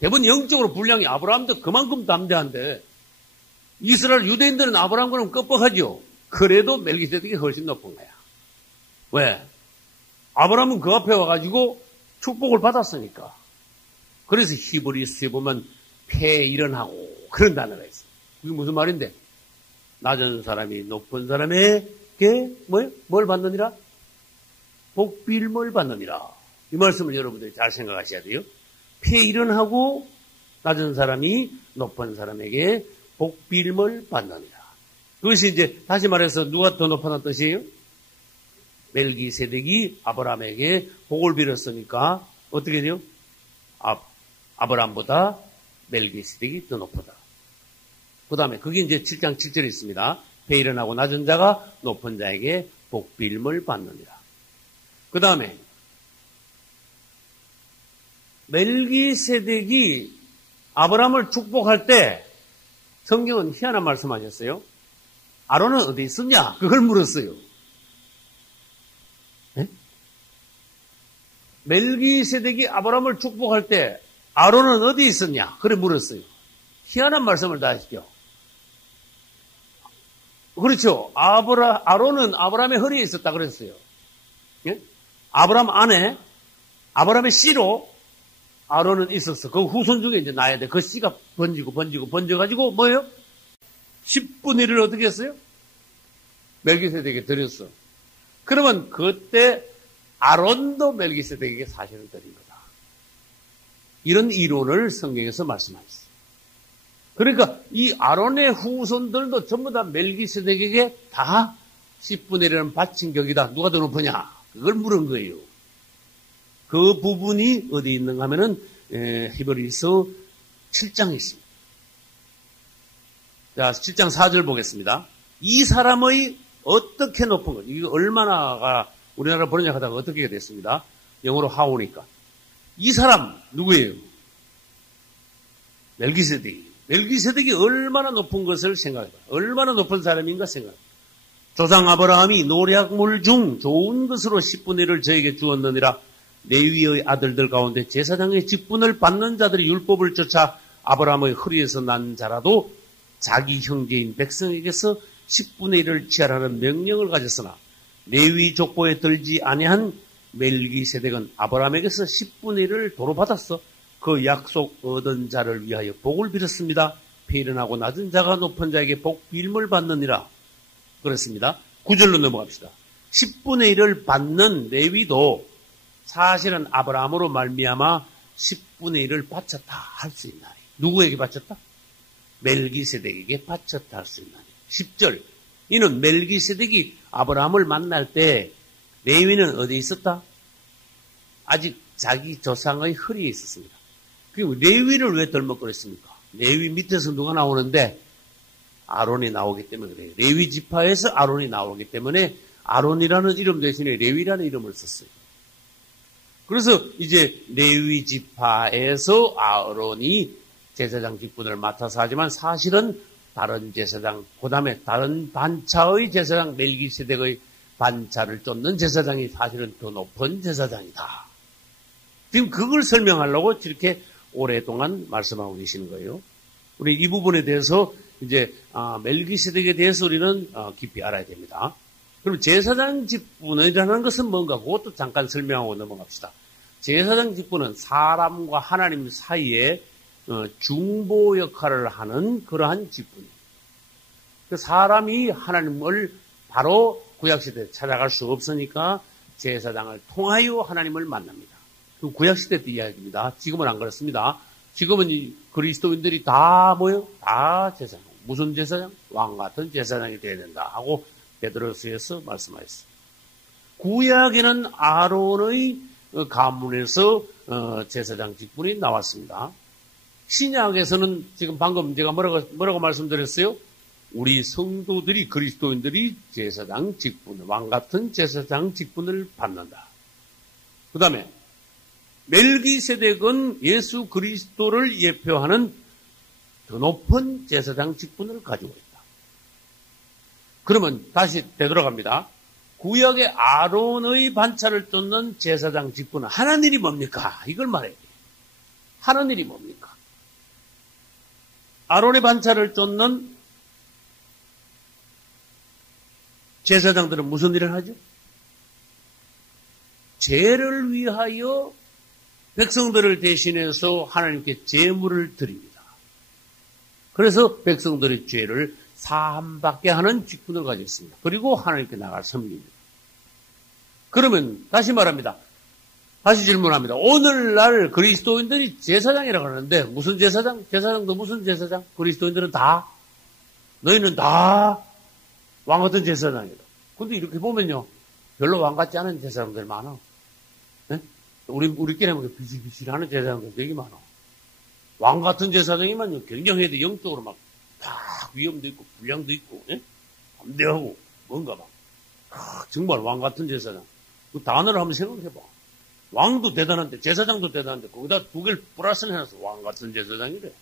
대부분 영적으로 분량이 아브라함도 그만큼 담대한데 이스라엘 유대인들은 아브라함과는 끄뻑하죠. 그래도 멜기세덱이 훨씬 높은 거야. 왜? 아브라함은 그 앞에 와가지고 축복을 받았으니까. 그래서 히브리서에 보면 폐일언하고 그런 단어가 있어요. 그게 무슨 말인데? 낮은 사람이 높은 사람에게 뭘 받느니라? 복빌을 받느니라. 이 말씀을 여러분들이 잘 생각하셔야 돼요. 폐일언하고 낮은 사람이 높은 사람에게 복빌을 받느니라. 그것이 이제 다시 말해서 누가 더 높아난 뜻이에요? 멜기세덱이 아브라함에게 복을 빌었으니까 어떻게 돼요? 아브라함보다 멜기세덱이 더 높다. 그 다음에 그게 이제 7장 7절에 있습니다. 폐일언하고 낮은 자가 높은 자에게 복빌을 받느니라. 그 다음에 멜기세덱이 아브라함을 축복할 때 성경은 희한한 말씀하셨어요. 아론은 어디 있었냐? 그걸 물었어요. 네? 멜기세덱이 아브라함을 축복할 때 아론은 어디 있었냐? 그래 물었어요. 희한한 말씀을 다 하시죠. 그렇죠. 아론은 아브라함의 허리에 있었다 그랬어요. 예? 아브라함 안에 아브라함의 씨로 아론은 있었어. 그 후손 중에 이제 나야 돼. 그 씨가 번져가지고 뭐예요? 10분의 1을 어떻게 했어요? 멜기세덱에게 드렸어. 그러면 그때 아론도 멜기세덱에게 사실을 드린 거다. 이런 이론을 성경에서 말씀하셨어요. 그러니까 이 아론의 후손들도 전부 다 멜기세덱에게 다 10분의 1은 바친 격이다. 누가 더 높으냐? 그걸 물은 거예요. 그 부분이 어디 있는가 하면은 히브리서 7장에 있습니다. 자, 7장 4절 보겠습니다. 이 사람의 어떻게 높은 것, 이게 얼마나가 우리나라 번역하다가 어떻게 됐습니다. 영어로 하오니까. 이 사람 누구예요? 멜기세덱이 얼마나 높은 것을 생각해봐. 얼마나 높은 사람인가 생각해봐. 조상 아브라함이 노략물 중 좋은 것으로 10분의 1을 저에게 주었느니라. 레위의 아들들 가운데 제사장의 직분을 받는 자들이 율법을 쫓아 아브라함의 허리에서 난 자라도 자기 형제인 백성에게서 10분의 1을 취하라는 명령을 가졌으나 레위 족보에 들지 아니한 멜기세덱은 아브라함에게서 10분의 1을 도로 받았어. 그 약속 얻은 자를 위하여 복을 빌었습니다. 폐일언하고 낮은 자가 높은 자에게 복 빌음을 받느니라. 그렇습니다. 9절로 넘어갑시다. 10분의 1을 받는 레위도 사실은 아브라함으로 말미암아 10분의 1을 바쳤다 할 수 있나니. 누구에게 바쳤다? 멜기세덱에게 바쳤다 할 수 있나니. 10절. 이는 멜기세덱이 아브라함을 만날 때 레위는 어디에 있었다? 아직 자기 조상의 허리에 있었습니다. 그리고 레위를 왜 덜먹거렸습니까? 레위 밑에서 누가 나오는데 아론이 나오기 때문에 그래요. 레위 지파에서 아론이 나오기 때문에 아론이라는 이름 대신에 레위라는 이름을 썼어요. 그래서 이제 레위 지파에서 아론이 제사장 직분을 맡아서 하지만 사실은 다른 제사장, 그 다음에 다른 반차의 제사장 멜기세덱의 반차를 쫓는 제사장이 사실은 더 높은 제사장이다. 지금 그걸 설명하려고 이렇게 오랫동안 말씀하고 계시는 거예요. 우리 이 부분에 대해서 이제 멜기세덱에 대해서 우리는 깊이 알아야 됩니다. 그럼 제사장 직분이라는 것은 뭔가 그것도 잠깐 설명하고 넘어갑시다. 제사장 직분은 사람과 하나님 사이에 중보 역할을 하는 그러한 직분이에요. 그 사람이 하나님을 바로 구약시대에 찾아갈 수 없으니까 제사장을 통하여 하나님을 만납니다. 그 구약시대 때 이야기입니다. 지금은 안 그렇습니다. 지금은 이 그리스도인들이 다 뭐예요? 다 제사장. 무슨 제사장? 왕 같은 제사장이 되어야 된다 하고 베드로서에서 말씀하셨어요. 구약에는 아론의 가문에서 제사장 직분이 나왔습니다. 신약에서는 지금 방금 제가 뭐라고 말씀드렸어요? 우리 성도들이 그리스도인들이 제사장 직분, 왕 같은 제사장 직분을 받는다. 그 다음에 멜기세덱은 예수 그리스도를 예표하는 더 높은 제사장 직분을 가지고 있다. 그러면 다시 되돌아갑니다. 구약의 아론의 반차를 쫓는 제사장 직분은 하나님이 뭡니까? 이걸 말해야 돼요. 하는 일이 뭡니까? 아론의 반차를 쫓는 제사장들은 무슨 일을 하죠? 죄를 위하여 백성들을 대신해서 하나님께 제물을 드립니다. 그래서 백성들의 죄를 사함받게 하는 직분을 가졌습니다. 그리고 하나님께 나가 섬깁니다. 그러면 다시 말합니다. 다시 질문합니다. 오늘날 그리스도인들이 제사장이라고 하는데 무슨 제사장? 제사장도 무슨 제사장? 그리스도인들은 다? 너희는 다 왕 같은 제사장이다. 근데 이렇게 보면요. 별로 왕 같지 않은 제사장들 많아. 네? 우리끼리 하면 비실비실하는 제사장들 되게 많아. 왕 같은 제사장이면요. 굉장해야 돼. 영적으로 막 위험도 있고 분량도 있고 담대하고 뭔가 막 정말 왕 같은 제사장. 그 단어를 한번 생각해봐. 왕도 대단한데 제사장도 대단한데 거기다 두 개를 플러스를 해놔서 왕 같은 제사장이래.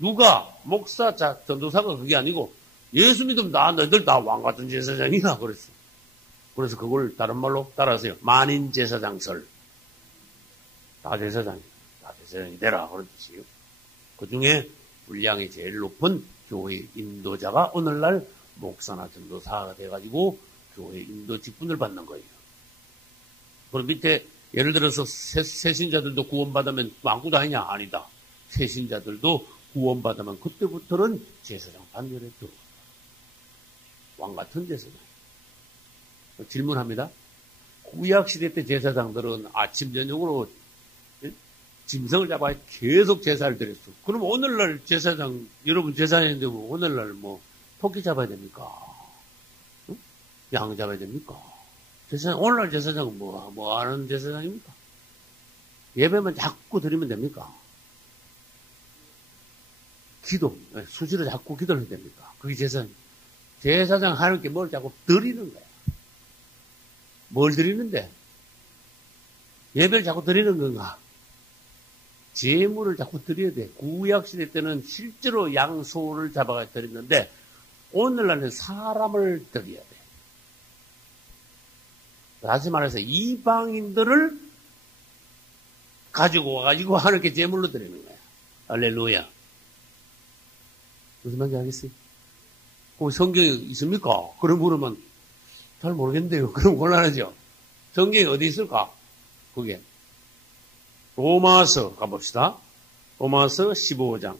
누가 목사 전도사가 그게 아니고 예수 믿으면 너희들 다 왕 같은 제사장이다 그랬어. 그래서 그걸 다른 말로 따라하세요. 만인 제사장설. 다 제사장이 되라 그런 뜻이에요. 그 중에 분량이 제일 높은 교회 인도자가 오늘날 목사나 전도사가 돼가지고 교회 인도 직분을 받는 거예요. 그럼 밑에 예를 들어서 새신자들도 구원받으면 아무것도 아니냐? 아니다. 새신자들도 구원받으면 그때부터는 제사장 반열에 들어옵니다. 왕 같은 제사장. 질문합니다. 구약시대 때 제사장들은 아침 저녁으로 짐승을 잡아야 계속 제사를 드렸어. 그럼 오늘날 제사장, 여러분 제사장인데 오늘날 토끼 잡아야 됩니까? 응? 양 잡아야 됩니까? 오늘날 제사장은 뭐 하는 제사장입니까? 예배만 자꾸 드리면 됩니까? 기도, 수시로 자꾸 기도를 해야 됩니까? 그게 제사장. 제사장 하나님께 뭘 자꾸 드리는 거야. 뭘 드리는데? 예배를 자꾸 드리는 건가? 제물을 자꾸 드려야 돼. 구약시대 때는 실제로 양소를 잡아가 드렸는데 오늘날은 사람을 드려야 돼. 다시 말해서 이방인들을 가지고 와가지고 하나님께 제물로 드리는 거야. 할렐루야. 무슨 말인지 알겠어요? 그럼 성경에 있습니까? 그럼 물으면 잘 모르겠는데요. 그럼 곤란하죠. 성경이 어디 있을까? 그게 로마서 가봅시다. 로마서 15장.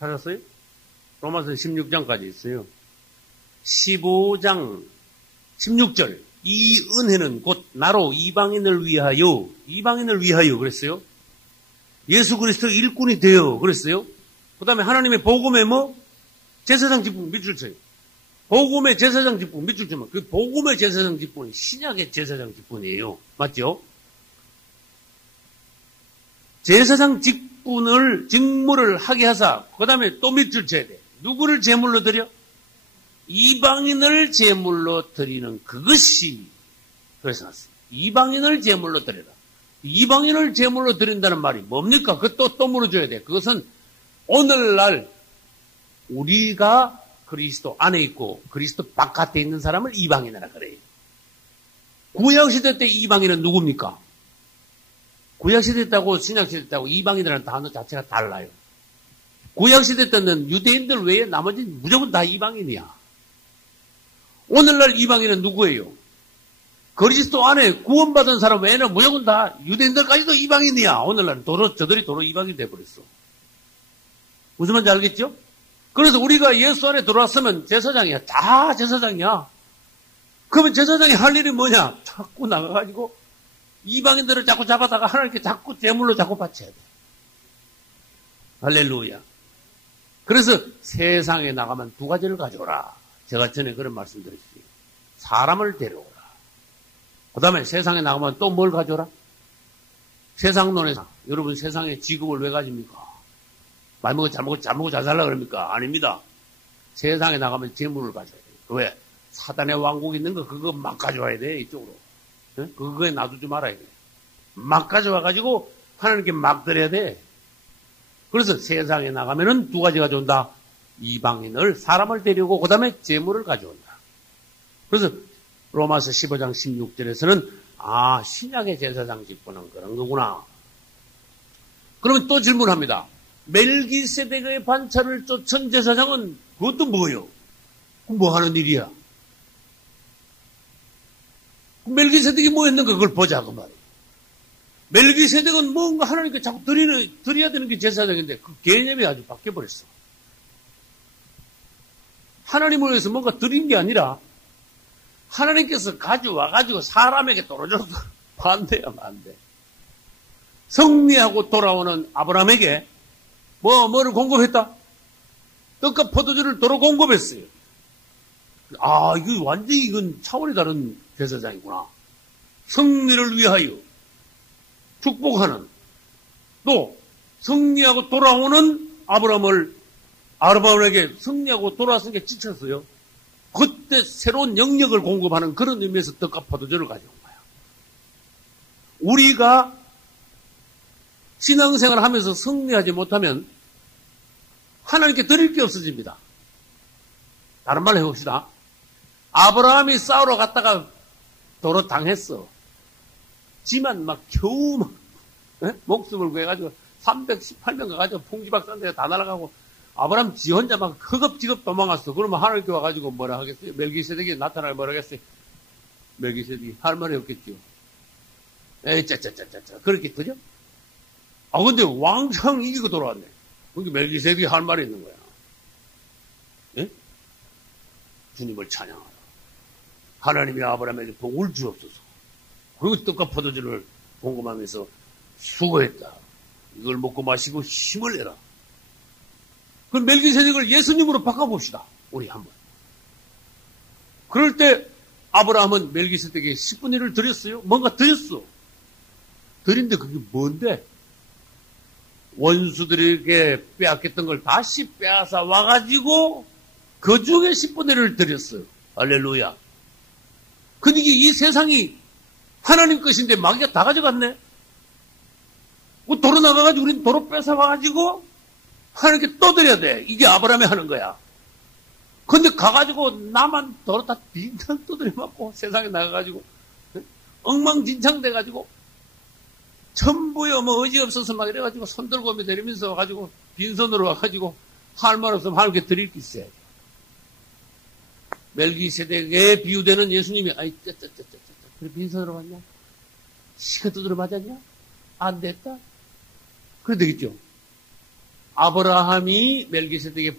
찾았어요? 로마서 16장까지 있어요. 15장 16절. 이 은혜는 곧 나로 이방인을 위하여 그랬어요. 예수 그리스도 일꾼이 되어 그랬어요. 그 다음에 하나님의 복음의 제사장 직분 밑줄 쳐요. 복음의 제사장 직분 밑줄 치면 그 복음의 제사장 직분이 신약의 제사장 직분이에요. 맞죠? 제사장 직무를 하게 하사 그 다음에 또 밑줄 쳐야 돼. 누구를 제물로 드려? 이방인을 제물로 드리는 그것이 그래서 났어요. 이방인을 제물로 드려라. 이방인을 제물로 드린다는 말이 뭡니까? 그것도 또 물어줘야 돼. 그것은 오늘날 우리가 그리스도 안에 있고 그리스도 바깥에 있는 사람을 이방인이라 그래요. 구약시대 때 이방인은 누굽니까? 구약시대 때하고 신약시대 때하고 이방인이라는 단어 자체가 달라요. 구약시대 때는 유대인들 외에 나머지는 무조건 다 이방인이야. 오늘날 이방인은 누구예요? 그리스도 안에 구원받은 사람 외에는 무조건 다 유대인들까지도 이방인이야. 오늘날 저들이 도로 이방인이 돼버렸어. 무슨 말인지 알겠죠? 그래서 우리가 예수 안에 들어왔으면 제사장이야. 다 제사장이야. 그러면 제사장이 할 일이 뭐냐? 자꾸 나가가지고 이방인들을 자꾸 잡아다가 하나님께 자꾸 제물로 자꾸 바쳐야 돼. 할렐루야. 그래서 세상에 나가면 두 가지를 가져오라. 제가 전에 그런 말씀 드렸어요. 사람을 데려오라. 그 다음에 세상에 나가면 또 뭘 가져오라? 세상론에서 여러분 세상에 직업을 왜 가집니까? 말 먹고 잘 먹고 잘 살라 그럽니까? 아닙니다. 세상에 나가면 재물을 가져야 돼요. 왜? 사단의 왕국 있는 거 그거 막 가져와야 돼. 이쪽으로. 그거에 놔두지 말아야 돼. 막 가져와가지고 하나님께 막 드려야 돼. 그래서 세상에 나가면은 두 가지 가져온다. 이방인을 사람을 데리고 그 다음에 재물을 가져온다. 그래서 로마서 15장 16절에서는 아, 신약의 제사장 직분은 그런 거구나. 그러면 또 질문합니다. 멜기세덱의 반차를 쫓은 제사장은 그것도 뭐요? 뭐 하는 일이야? 멜기세덱이 뭐 했는가 그걸 보자 그 말이에요. 멜기세덱은 뭔가 하나님께 자꾸 드려야 되는 게 제사장인데 그 개념이 아주 바뀌어버렸어. 하나님을 위해서 뭔가 드린 게 아니라 하나님께서 가져와가지고 사람에게 떨어져서 반대야 반대. 승리하고 돌아오는 아브라함에게 뭐를 공급했다? 떡과 포도주를 도로 공급했어요. 아, 이거 완전히 이건 차원이 다른 제사장이구나. 승리를 위하여 축복하는, 또 승리하고 돌아오는 아브라함에게 승리하고 돌아왔으니까 지쳤어요. 그때 새로운 영역을 공급하는 그런 의미에서 떡과 포도주를 가져온 거야. 우리가 신앙생활을 하면서 승리하지 못하면 하나님께 드릴 게 없어집니다. 다른 말로 해봅시다. 아브라함이 싸우러 갔다가 도로 당했어. 지만 막 겨우 목숨을 구해가지고 318명 가가지고 풍지박산대가 다 날아가고 아브라함 지 혼자 막 허겁지겁 도망갔어. 그러면 하나님께 와가지고 뭐라 하겠어요? 멜기세덱이 나타나면 뭐라 하겠어요? 멜기세덱이 할 말이 없겠죠. 에이, 짜짜짜짜짜. 그렇게 그죠? 아, 근데 왕창 이기고 돌아왔네. 그러니까 멜기세덱이 할 말이 있는 거야. 예? 주님을 찬양하라. 하나님이 아브라함에게 복을 주옵소서. 그리고 떡과 포도주를 공급하면서 수고했다. 이걸 먹고 마시고 힘을 내라. 그럼 멜기세덱을 예수님으로 바꿔봅시다. 우리 한번. 그럴 때 아브라함은 멜기세덱에게 10분의 1을 드렸어요. 뭔가 드렸어. 드린데 그게 뭔데? 원수들에게 빼앗겼던 걸 다시 빼앗아 와가지고 그 중에 10분의 1을 드렸어요. 할렐루야. 그러니까 이 세상이 하나님 것인데 마귀가 다 가져갔네. 도로 나가가지고 우린 도로 뺏어와가지고 하나님께 또 드려야 돼. 이게 아브라함이 하는 거야. 근데 가가지고 나만 도로 다 빈탕 두드려 맞고 세상에 나가가지고 엉망진창 돼가지고 전부요 뭐 의지 없어서 막 이래가지고 손 들고 오며 내리면서 와가지고 빈손으로 와가지고 할 말 없으면 하나님께 드릴 게 있어야 돼. 멜기세덱에 비유되는 예수님이 아이 짜짜짜짜짜 그래 빈손으로 왔냐? 시가 두드려 맞았냐? 안 됐다? 그래 되겠죠. 아브라함이 멜기세덱에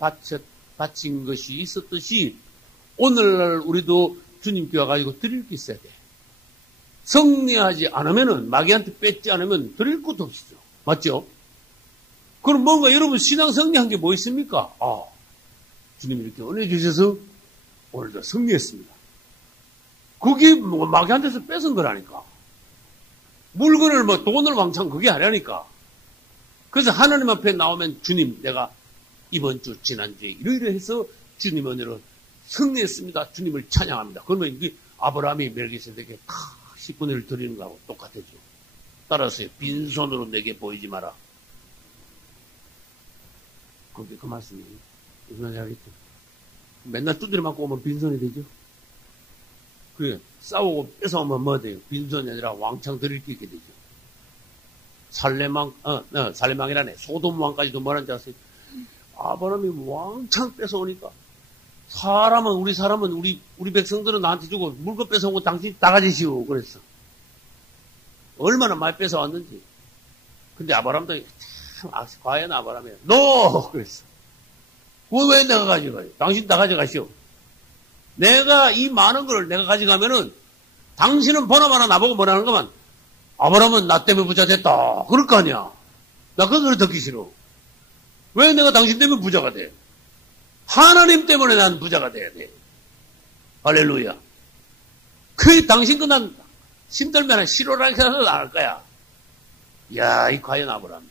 바친 것이 있었듯이 오늘날 우리도 주님께 와가지고 드릴 게 있어야 돼. 승리하지 않으면은 마귀한테 뺏지 않으면 드릴 것도 없죠. 맞죠? 그럼 뭔가 여러분 신앙 승리한 게 뭐 있습니까? 아, 주님이 이렇게 은혜 주셔서 오늘도 승리했습니다. 그게 뭐 마귀한테서 뺏은 거라니까. 물건을 뭐 돈을 왕창 그게 아니라니까. 그래서 하나님 앞에 나오면 주님 내가 이번 주 지난주에 이러이러해서 주님 은혜로 승리했습니다. 주님을 찬양합니다. 그러면 이게 아브라함이 멜기세덱에게 10분의 1 드리는 거하고 똑같아져. 따라서요. 빈손으로 내게 보이지 마라. 그게 그 말씀이에요. 무슨 말인지 알겠죠? 맨날 두드려 맞고 오면 빈손이 되죠. 그래 싸우고 뺏어오면 뭐 돼요? 빈손이 아니라 왕창 드릴 게 있게 되죠. 살레망이라네. 소돔 왕까지도 뭐라는지 아세요? 아브라함이 왕창 뺏어오니까 우리 사람은 우리 백성들은 나한테 주고 물건 뺏어온 거 당신이 다 가지시오. 그랬어. 얼마나 많이 뺏어왔는지. 근데 아브라함도 참 과연 아브라함이야. 노! 그랬어. 왜 내가 가져가요? 당신 다 가져가시오. 내가 이 많은 걸 내가 가져가면은 당신은 보나마나 나보고 뭐라는 거만 아브라함은 나 때문에 부자 됐다. 그럴 거 아니야. 나 그런 소리 듣기 싫어. 왜 내가 당신 때문에 부자가 돼? 하나님 때문에 난 부자가 돼야 돼. 할렐루야. 그 당신 그 난 힘들면 싫어라는 생각을 안 할 거야. 이야, 이 과연 아브라함.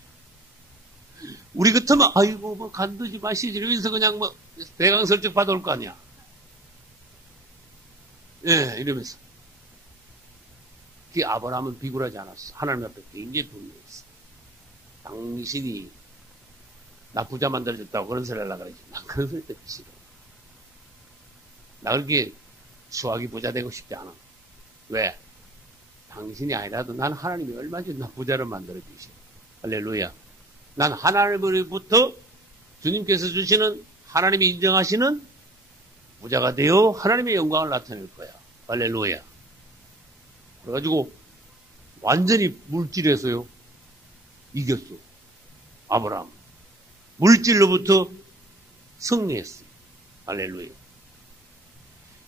우리 같으면 아이고 뭐 간두지 마시지 이러면서 그냥 뭐 대강설적 받아올 거 아니야. 예, 이러면서. 그 아브라함은 비굴하지 않았어. 하나님 앞에 굉장히 분명했어. 당신이 나 부자 만들어줬다고 그런 소리 하려고 그러지. 난 그런 소리 듣기 싫어. 나 그렇게 수학이 부자 되고 싶지 않아. 왜? 당신이 아니라도 난 하나님이 얼마든지 나 부자를 만들어 주시오. 할렐루야. 난 하나님으로부터 주님께서 주시는 하나님이 인정하시는 부자가 되어 하나님의 영광을 나타낼 거야. 할렐루야. 그래가지고 완전히 물질에서요 이겼어. 아브라함. 물질로부터 승리했어. 할렐루야.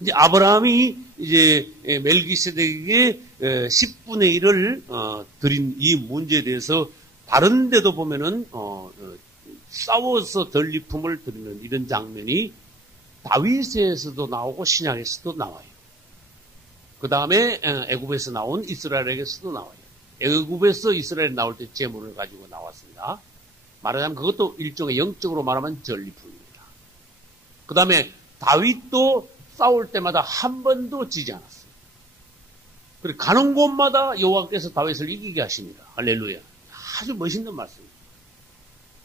이제 아브라함이 이제 멜기세덱에게 10분의 1을 드린 이 문제에 대해서 다른 데도 보면은 싸워서 전리품을 드리는 이런 장면이 다윗에서도 나오고 신약에서도 나와요. 그 다음에 애굽에서 나온 이스라엘에게서도 나와요. 애굽에서 이스라엘에 나올 때 제물을 가지고 나왔습니다. 말하자면 그것도 일종의 영적으로 말하면 전리품입니다. 그 다음에 다윗도 싸울 때마다 한 번도 지지 않았어요. 그리고 가는 곳마다 여호와께서 다윗을 이기게 하십니다. 할렐루야. 아주 멋있는 말씀입니다.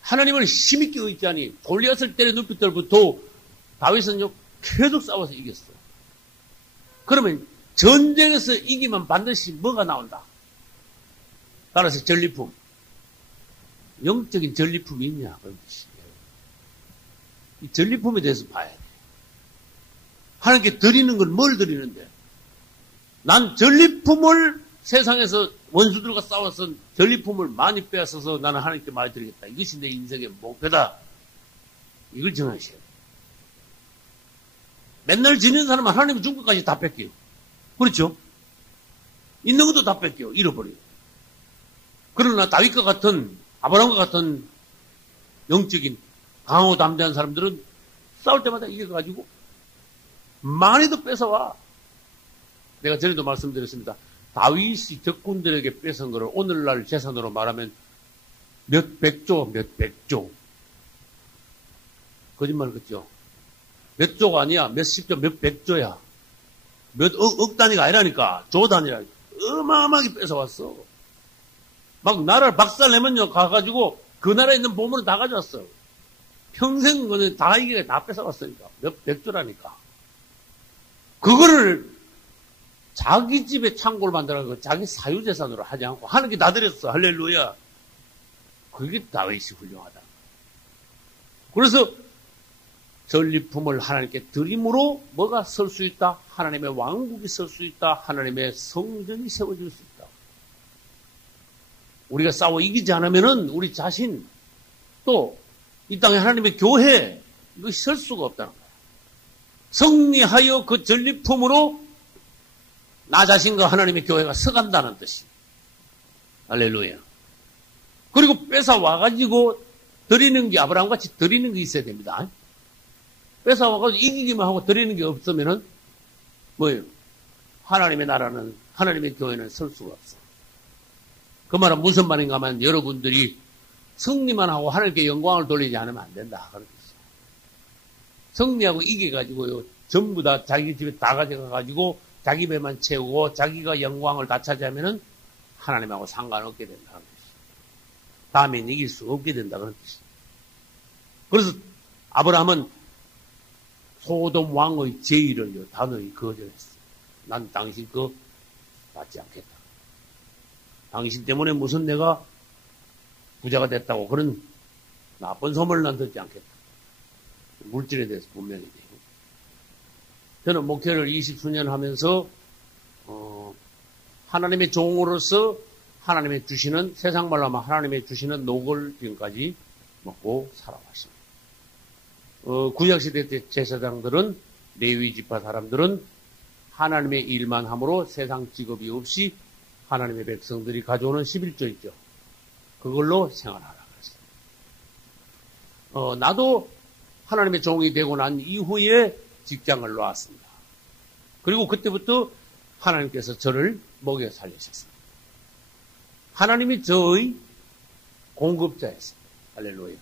하나님을 힘있게 의지하니 골리앗을 때려 눕힐 때부터 다윗은요 계속 싸워서 이겼어요. 그러면 전쟁에서 이기면 반드시 뭐가 나온다? 따라서 전리품. 영적인 전리품이 있냐? 그런 뜻이에요. 이 전리품에 대해서 봐야 돼. 하나님께 드리는 건 뭘 드리는데? 난 전리품을 세상에서 원수들과 싸워서 전리품을 많이 빼앗아서 나는 하나님께 많이 드리겠다. 이것이 내 인생의 목표다. 이걸 정하셔야 돼요. 맨날 지는 사람은 하나님이 준 것까지 다 뺏겨요. 그렇죠? 있는 것도 다 뺏겨요. 잃어버려요. 그러나 다윗과 같은 아브라함과 같은 영적인 강하고 담대한 사람들은 싸울 때마다 이겨가지고 많이도 뺏어와. 내가 전에도 말씀드렸습니다. 다윗이 적군들에게 뺏은 것을 오늘날 재산으로 말하면 몇 백조. 거짓말 같죠? 몇 조가 아니야. 몇 십조, 몇 백조야. 몇 억 단위가 아니라니까. 조 단위라. 어마어마하게 뺏어왔어. 막 나라를 박살내면요. 가가지고 그 나라에 있는 보물을 다 가져왔어. 평생 그는 다 이게 다 뺏어왔으니까. 몇 백조라니까. 그거를 자기 집에 창고를 만들어서 자기 사유재산으로 하지 않고 하는 게 나들였어. 할렐루야. 그게 다윗이 훌륭하다. 그래서 전리품을 하나님께 드림으로 뭐가 설 수 있다? 하나님의 왕국이 설 수 있다. 하나님의 성전이 세워질 수 있다. 우리가 싸워 이기지 않으면은 우리 자신 또 이 땅에 하나님의 교회 이것이 설 수가 없다는 거야. 승리하여 그 전리품으로 나 자신과 하나님의 교회가 서간다는 뜻이. 할렐루야. 그리고 뺏어 와가지고 드리는 게 아브라함 같이 드리는 게 있어야 됩니다. 뺏어 와가지고 이기기만 하고 드리는 게 없으면은 뭐예요? 하나님의 나라는 하나님의 교회는 설 수가 없어. 그 말은 무슨 말인가 하면 여러분들이 승리만 하고 하나님께 영광을 돌리지 않으면 안 된다. 그런 뜻이에요. 승리하고 이겨가지고요. 전부 다 자기 집에 다 가져가가지고 자기 배만 채우고 자기가 영광을 다 차지하면은 하나님하고 상관없게 된다는 뜻이에요. 다음엔 이길 수 없게 된다. 그런 뜻이에요. 그래서 아브라함은 소돔 왕의 제의를 단호히 거절했어요. 난 당신 거 받지 않겠다. 당신 때문에 무슨 내가 부자가 됐다고 그런 나쁜 소문을 난 듣지 않겠다. 물질에 대해서 분명히 돼요. 저는 목회를 20수년 하면서 하나님의 종으로서 하나님의 주시는 세상 말로 하면 하나님의 주시는 녹을 지금까지 먹고 살아왔습니다. 구약시대 때 제사장들은 레위 지파 사람들은 하나님의 일만 함으로 세상 직업이 없이 하나님의 백성들이 가져오는 11조 있죠. 그걸로 생활하라 그랬어요. 나도 하나님의 종이 되고 난 이후에 직장을 놓았습니다. 그리고 그때부터 하나님께서 저를 먹여 살리셨습니다. 하나님이 저의 공급자였습니다. 할렐루야.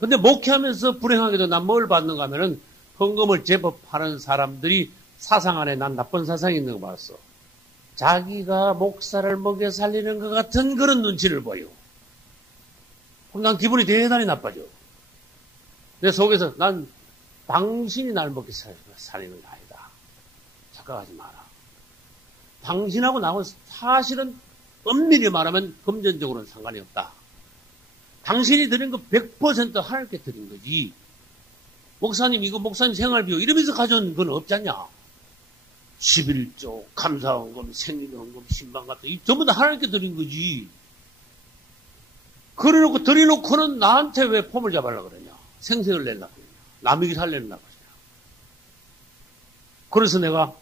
근데 목회하면서 불행하게도 난 뭘 받는가 하면은 헌금을 제법 하는 사람들이 사상 안에 난 나쁜 사상이 있는 거 봤어. 자기가 목사를 먹여 살리는 것 같은 그런 눈치를 보여. 그럼 난 기분이 대단히 나빠져. 내 속에서 난 당신이 날 먹여 살리는 거 아니다. 착각하지 마라. 당신하고 나하고 사실은 엄밀히 말하면 금전적으로는 상관이 없다. 당신이 드린 거 100% 하나님께 드린 거지. 목사님 이거 목사님 생활비요 이러면서 가져온 건 없잖냐. 11조, 감사원금, 생리원금, 신방같은 이 전부 다 하나님께 드린 거지. 그래놓고 드려놓고는 나한테 왜 폼을 잡으려고 그러냐. 생색을 내려고 그러냐. 남에게 살려내려고 그러냐. 그래서 내가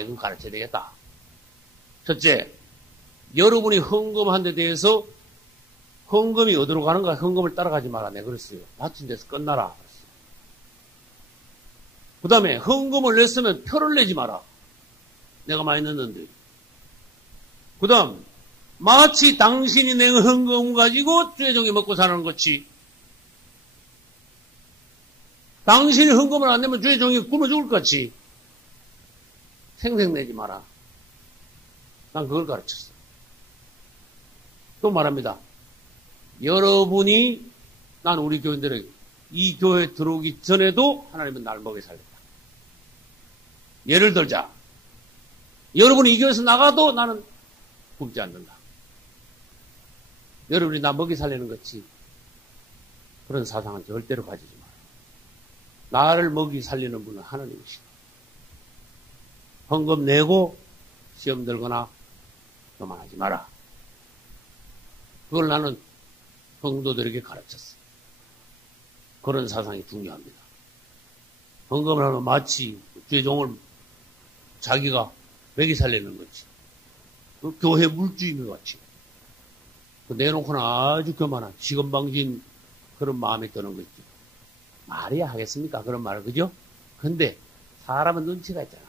이건 가르쳐야 되겠다. 첫째, 여러분이 헌금한 데 대해서 헌금이 어디로 가는가 헌금을 따라가지 마라. 내가 그랬어요. 바친 데서 끝나라. 그 다음에 헌금을 냈으면 표를 내지 마라. 내가 많이 냈는데. 그 다음 마치 당신이 낸 헌금 가지고 주의종이 먹고 사는 것이 당신이 헌금을 안 내면 주의종이 굶어 죽을 것 같이 생색내지 마라. 난 그걸 가르쳤어. 또 말합니다. 여러분이 난 우리 교인들에게 이 교회에 들어오기 전에도 하나님은 날 먹여 살렸다. 예를 들자. 여러분이 이 교회에서 나가도 나는 굶지 않는다. 여러분이 나 먹이 살리는 것이 그런 사상은 절대로 가지지 마라. 나를 먹이 살리는 분은 하나님이시다. 헌금 내고 시험 들거나 교만하지 마라. 그걸 나는 성도들에게 가르쳤어. 그런 사상이 중요합니다. 헌금을 하면 마치 죄종을 자기가 먹이 살리는 거지. 그 교회 물주임인 것 같이. 내놓고는 아주 교만한 시건방진 그런 마음이 드는 거지. 말이야 하겠습니까? 그런 말을, 그죠? 근데 사람은 눈치가 있잖아.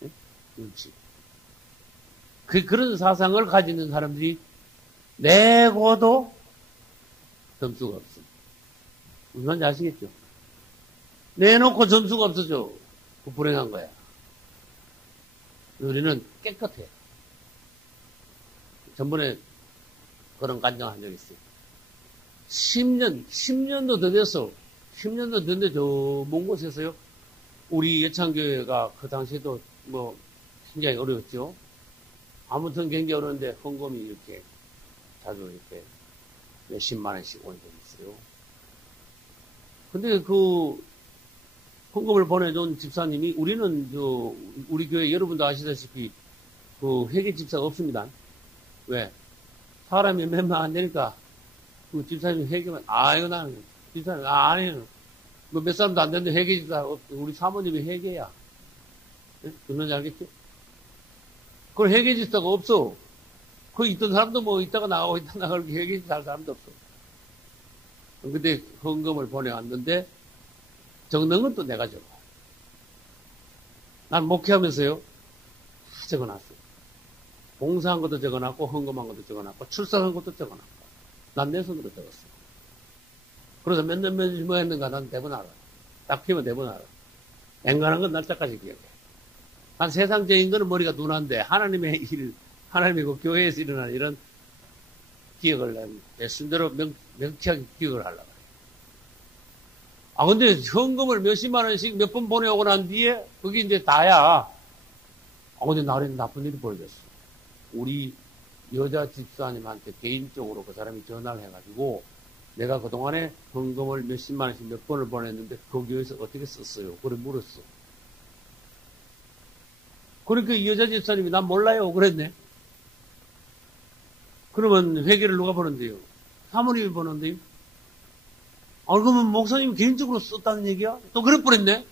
네? 눈치. 그런 사상을 가지는 사람들이 내고도 점수가 없어. 무슨 말인지 아시겠죠? 내놓고 점수가 없어져. 그 불행한 거야. 우리는 깨끗해. 전번에 그런 간증한 적이 있어요. 10년도 더 됐어. 10년도 됐는데 저 먼 곳에서요. 우리 예창교회가 그 당시에도 뭐 굉장히 어려웠죠. 아무튼 굉장히 어려운데 헌금이 이렇게 자주 이렇게 몇십만 원씩 온 적이 있어요. 근데 그 헌금을 보내준 집사님이 우리는 우리 교회 여러분도 아시다시피 그 회계 집사가 없습니다. 왜? 사람이 몇 명 안 되니까 그 집사님이 회계만 이거 나는 집사님 아니에요. 뭐 몇 사람도 안 되는데 회계 집사 우리 사모님이 회계야. 그런지 알겠죠? 그걸 회계 집사가 없어. 거기 있던 사람도 뭐 있다가 나가고 있다가 나가고 회계 집사 할 사람도 없어. 근데 헌금을 보내왔는데 적는 건 또 내가 적어. 난 목회하면서요. 다 적어놨어요. 봉사한 것도 적어놨고 헌금한 것도 적어놨고 출석한 것도 적어놨고 난 내 손으로 적었어. 그래서 몇 년씩 뭐 했는가 난 대본 알아. 딱 피면 대본 알아. 앵간한 건 날짜까지 기억해. 난 세상적인 거는 머리가 둔한데 하나님의 일, 하나님의 그 교회에서 일어나는 이런 기억을 내 순대로 명쾌하게 기억을 하려고. 근데 헌금을 몇십만 원씩 몇 번 보내오고 난 뒤에 그게 이제 다야. 근데 나중에 나쁜 일이 벌어졌어. 우리 여자 집사님한테 개인적으로 그 사람이 전화를 해가지고 내가 그동안에 헌금을 몇십만 원씩 몇 번을 보냈는데 그 교회에서 어떻게 썼어요? 그래 물었어. 그러니까 이 여자 집사님이 난 몰라요 그랬네. 그러면 회계를 누가 보는데요? 사모님이 보는데요? 그러면 목사님이 개인적으로 썼다는 얘기야? 또 그래 버렸네?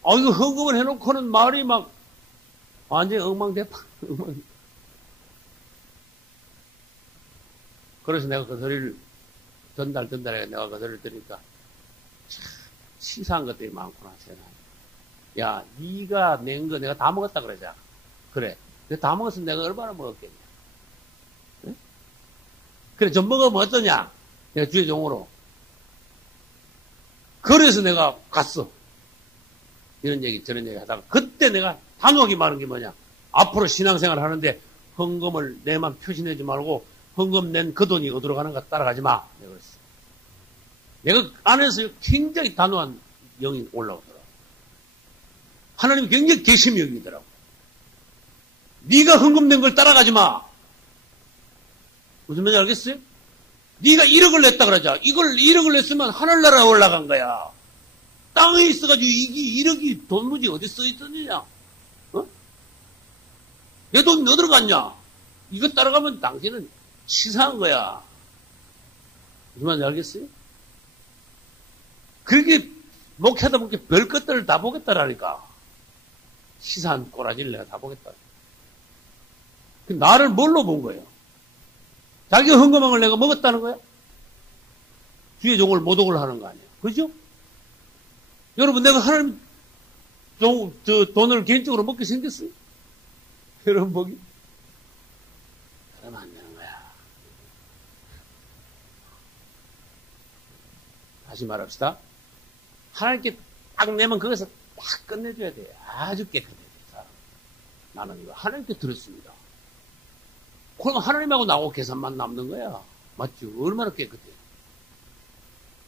이거 헌금을 해놓고는 말이 막 완전히 엉망대파. 그래서 내가 그 소리를 전달해 내가 그 소리를 들으니까 참 치사한 것들이 많구나. 야, 네가 낸 거 내가 다 먹었다 그러자. 그래. 내가 다 먹었으면 내가 얼마나 먹었겠냐. 네? 그래, 좀 먹으면 어떠냐? 내가 주의 종으로. 그래서 내가 갔어. 이런 얘기, 저런 얘기 하다가. 그때 내가 단호하게 말한 게 뭐냐. 앞으로 신앙생활 하는데 헌금을 내만 표시내지 말고 헌금 낸 그 돈이 어디로 가는가 따라가지 마. 내가 그랬어. 내가 안에서 굉장히 단호한 영이 올라오더라고. 하나님이 굉장히 계심이 여기더라고. 네가 헌금 낸 걸 따라가지 마. 무슨 말인지 알겠어요? 네가 1억을 냈다 그러자. 이걸 1억을 냈으면 하늘나라에 올라간 거야. 땅에 있어가지고 이게 1억이 돈무지 어디 써 있었느냐? 어? 내 돈 어디로 갔냐? 이거 따라가면 당신은 치사한 거야. 무슨 말인지 알겠어요? 그렇게 목회하다 보니까 별 것들을 다 보겠다라니까. 치사한 꼬라지를 내가 다 보겠다. 나를 뭘로 본 거예요? 자기 헌금한 걸 내가 먹었다는 거야? 주의 종을 모독을 하는 거 아니야? 그죠? 여러분, 내가 하나님 돈을 개인적으로 먹게 생겼어요? 여러분 보기? 그러면 안 되는 거야. 다시 말합시다. 하나님께 딱 내면 거기서 딱 끝내줘야 돼. 아주 깨끗해져. 나는 이거 하나님께 들었습니다. 그럼 하나님하고 나하고 계산만 남는 거야. 맞죠? 얼마나 깨끗해.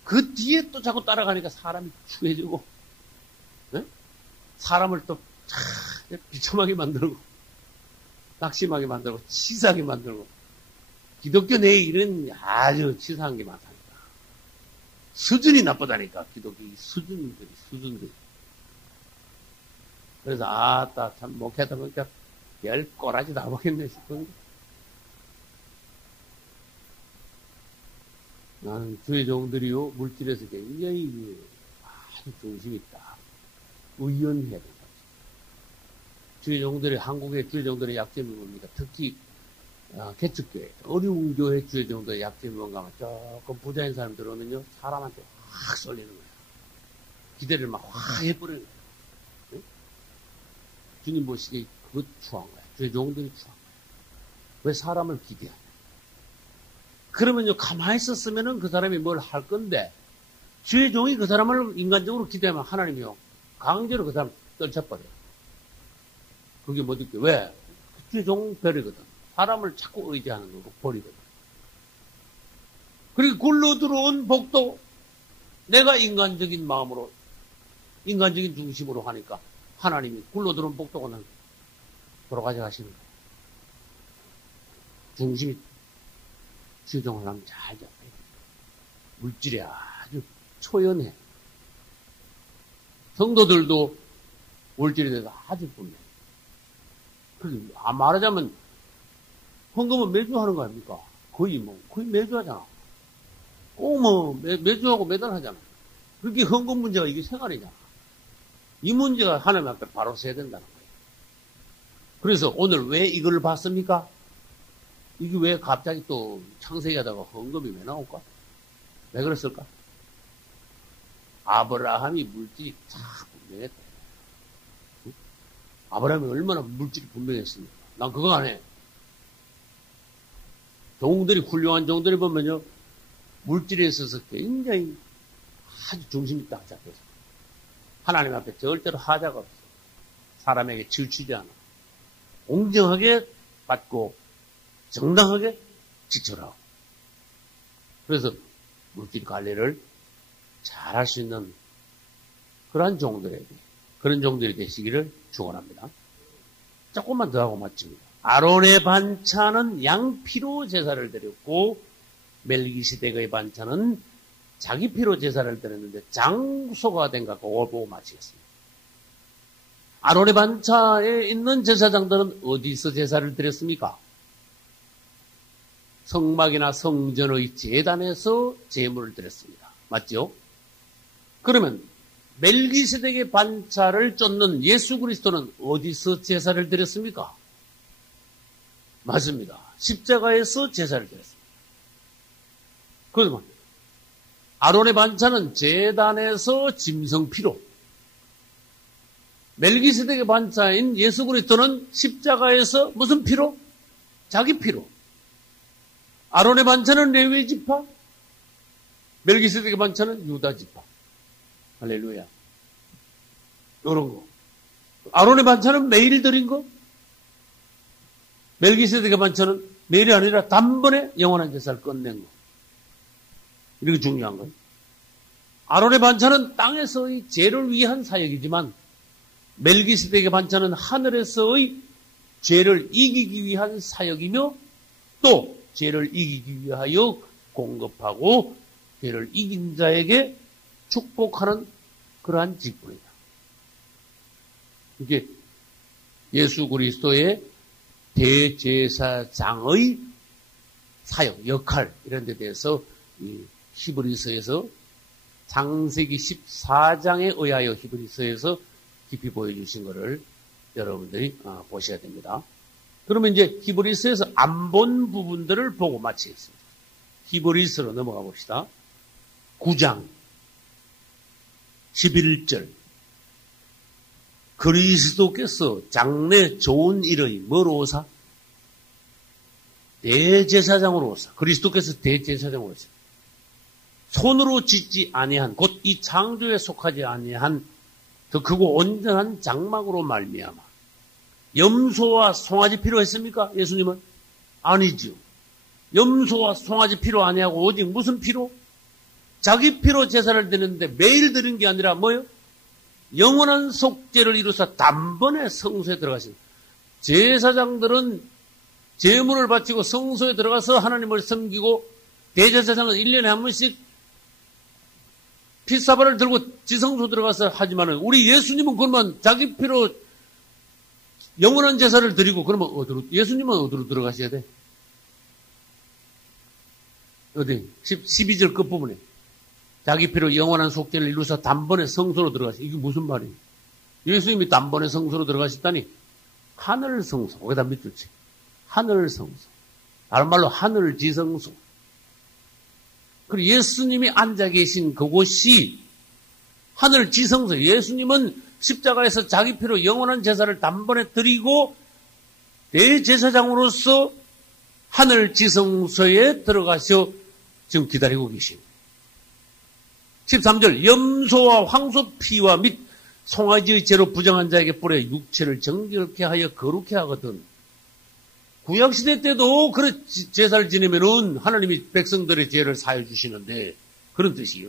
그 뒤에 또 자꾸 따라가니까 사람이 추해지고, 네? 사람을 또 비참하게 만들고, 낙심하게 만들고, 치사하게 만들고, 기독교 내에 이런 아주 치사한 게 많다니까. 수준이 나쁘다니까, 기독교 수준들이. 그래서, 아따, 참, 목회하다 보니까 별 꼬라지 다 보겠네 싶은데. 나는 주의 종들이요, 물질에서 굉장히 아주 중심이 있다. 의연해야 된다. 주의 종들이, 한국의 주의 종들의 약점이 뭡니까? 특히, 개척교회, 어려운 교회 주의 종들의 약점이 뭔가 하면 조금 부자인 사람 들어오면요, 사람한테 확 쏠리는 거야. 기대를 막 확 해버리는 거야. 응? 주님 보시기에 그것 추한 거야. 주의 종들이 추한 거야. 왜 사람을 기대하냐? 그러면요, 가만히 있었으면은 그 사람이 뭘 할 건데, 주의 종이 그 사람을 인간적으로 기대하면 하나님이요, 강제로 그 사람 떨쳐버려요. 그게 뭐지? 왜? 주의 종 별이거든. 사람을 자꾸 의지하는 거고, 버리거든. 그리고 굴러 들어온 복도, 내가 인간적인 마음으로, 인간적인 중심으로 하니까, 하나님이 굴러 들어온 복도는 돌아가져 가시는 거예요. 중심이 주종을 하면 잘 잡아요. 물질이 아주 초연해. 성도들도 물질에 대해서 아주 분명해. 말하자면, 헌금은 매주 하는 거 아닙니까? 거의 매주 하잖아. 꼭 매주 하고 매달 하잖아. 그렇게 헌금 문제가 이게 생활이잖아. 이 문제가 하나님 앞에 바로 서야 된다는 거예요. 그래서 오늘 왜 이걸 봤습니까? 이게 왜 갑자기 또 창세기 하다가 헌금이 왜 나올까? 왜 그랬을까? 아브라함이 물질이 참 분명했다. 아브라함이 얼마나 물질이 분명했습니까? 난 그거 안 해. 종들이, 훌륭한 종들이 보면요, 물질에 있어서 굉장히 아주 중심이 딱 잡혀서 하나님 앞에 절대로 하자가 없어. 사람에게 치우치지 않아. 공정하게 받고 정당하게 지출하고. 그래서 물질 관리를 잘 할 수 있는 그런 종들이 되시기를 축원합니다. 조금만 더 하고 마칩니다. 아론의 반찬은 양피로 제사를 드렸고 멜기세덱의 반찬은 자기 피로 제사를 드렸는데 장소가 된 것 같고 보고 마치겠습니다. 아론의 반찬에 있는 제사장들은 어디서 제사를 드렸습니까? 성막이나 성전의 제단에서 제물을 드렸습니다. 맞죠? 그러면 멜기세덱의 반차를 쫓는 예수 그리스도는 어디서 제사를 드렸습니까? 맞습니다. 십자가에서 제사를 드렸습니다. 그러면 아론의 반차는 제단에서 짐승피로, 멜기세덱의 반차인 예수 그리스도는 십자가에서 무슨 피로? 자기 피로. 아론의 반차는 레위 지파, 멜기세덱의 반차는 유다 지파. 할렐루야. 이런 거. 아론의 반차는 매일 드린 거, 멜기세덱의 반차는 매일이 아니라 단번에 영원한 제사를 끝낸 거. 이렇게 중요한 거예요. 아론의 반차는 땅에서의 죄를 위한 사역이지만 멜기세덱의 반차는 하늘에서의 죄를 이기기 위한 사역이며 또 죄를 이기기 위하여 공급하고 죄를 이긴 자에게 축복하는 그러한 직분이다. 이게 예수 그리스도의 대제사장의 사역, 역할 이런 데 대해서 이 히브리서에서 창세기 14장에 의하여 히브리서에서 깊이 보여주신 것을 여러분들이 보셔야 됩니다. 그러면 이제 히브리서에서 안 본 부분들을 보고 마치겠습니다. 히브리서로 넘어가 봅시다. 9장 11절 그리스도께서 장래 좋은 일의 뭐로 오사? 대제사장으로 오사. 그리스도께서 대제사장으로 오사. 손으로 짓지 아니한 곧 이 창조에 속하지 아니한 더 크고 온전한 장막으로 말미암아 염소와 송아지 필요했습니까? 예수님은? 아니죠. 염소와 송아지 필요 아니하고 오직 무슨 피로? 자기 피로 제사를 드리는데 매일 드린 게 아니라 뭐요? 영원한 속죄를 이루사 단번에 성소에 들어가십니다. 제사장들은 제물을 바치고 성소에 들어가서 하나님을 섬기고 대제사장은 1년에 한 번씩 피사발을 들고 지성소 들어가서 하지만은 우리 예수님은 그러면 자기 피로 영원한 제사를 드리고 그러면 어디로 예수님은 어디로 들어가셔야 돼? 어디 12절 끝부분에 자기 피로 영원한 속죄를 이루사 단번에 성소로 들어가시. 이게 무슨 말이에요? 예수님이 단번에 성소로 들어가셨다니 하늘 성소. 거기다 밑줄 치. 하늘 성소. 다른 말로 하늘 지성소. 그리고 예수님이 앉아 계신 그곳이 하늘 지성소. 예수님은 십자가에서 자기 피로 영원한 제사를 단번에 드리고 대제사장으로서 하늘 지성소에 들어가셔 지금 기다리고 계십니다. 13절 염소와 황소 피와 및 송아지의 죄로 부정한 자에게 뿌려 육체를 정결케 하여 거룩케 하거든. 구약시대 때도 그런 제사를 지내면은 하나님이 백성들의 죄를 사해 주시는데 그런 뜻이에요.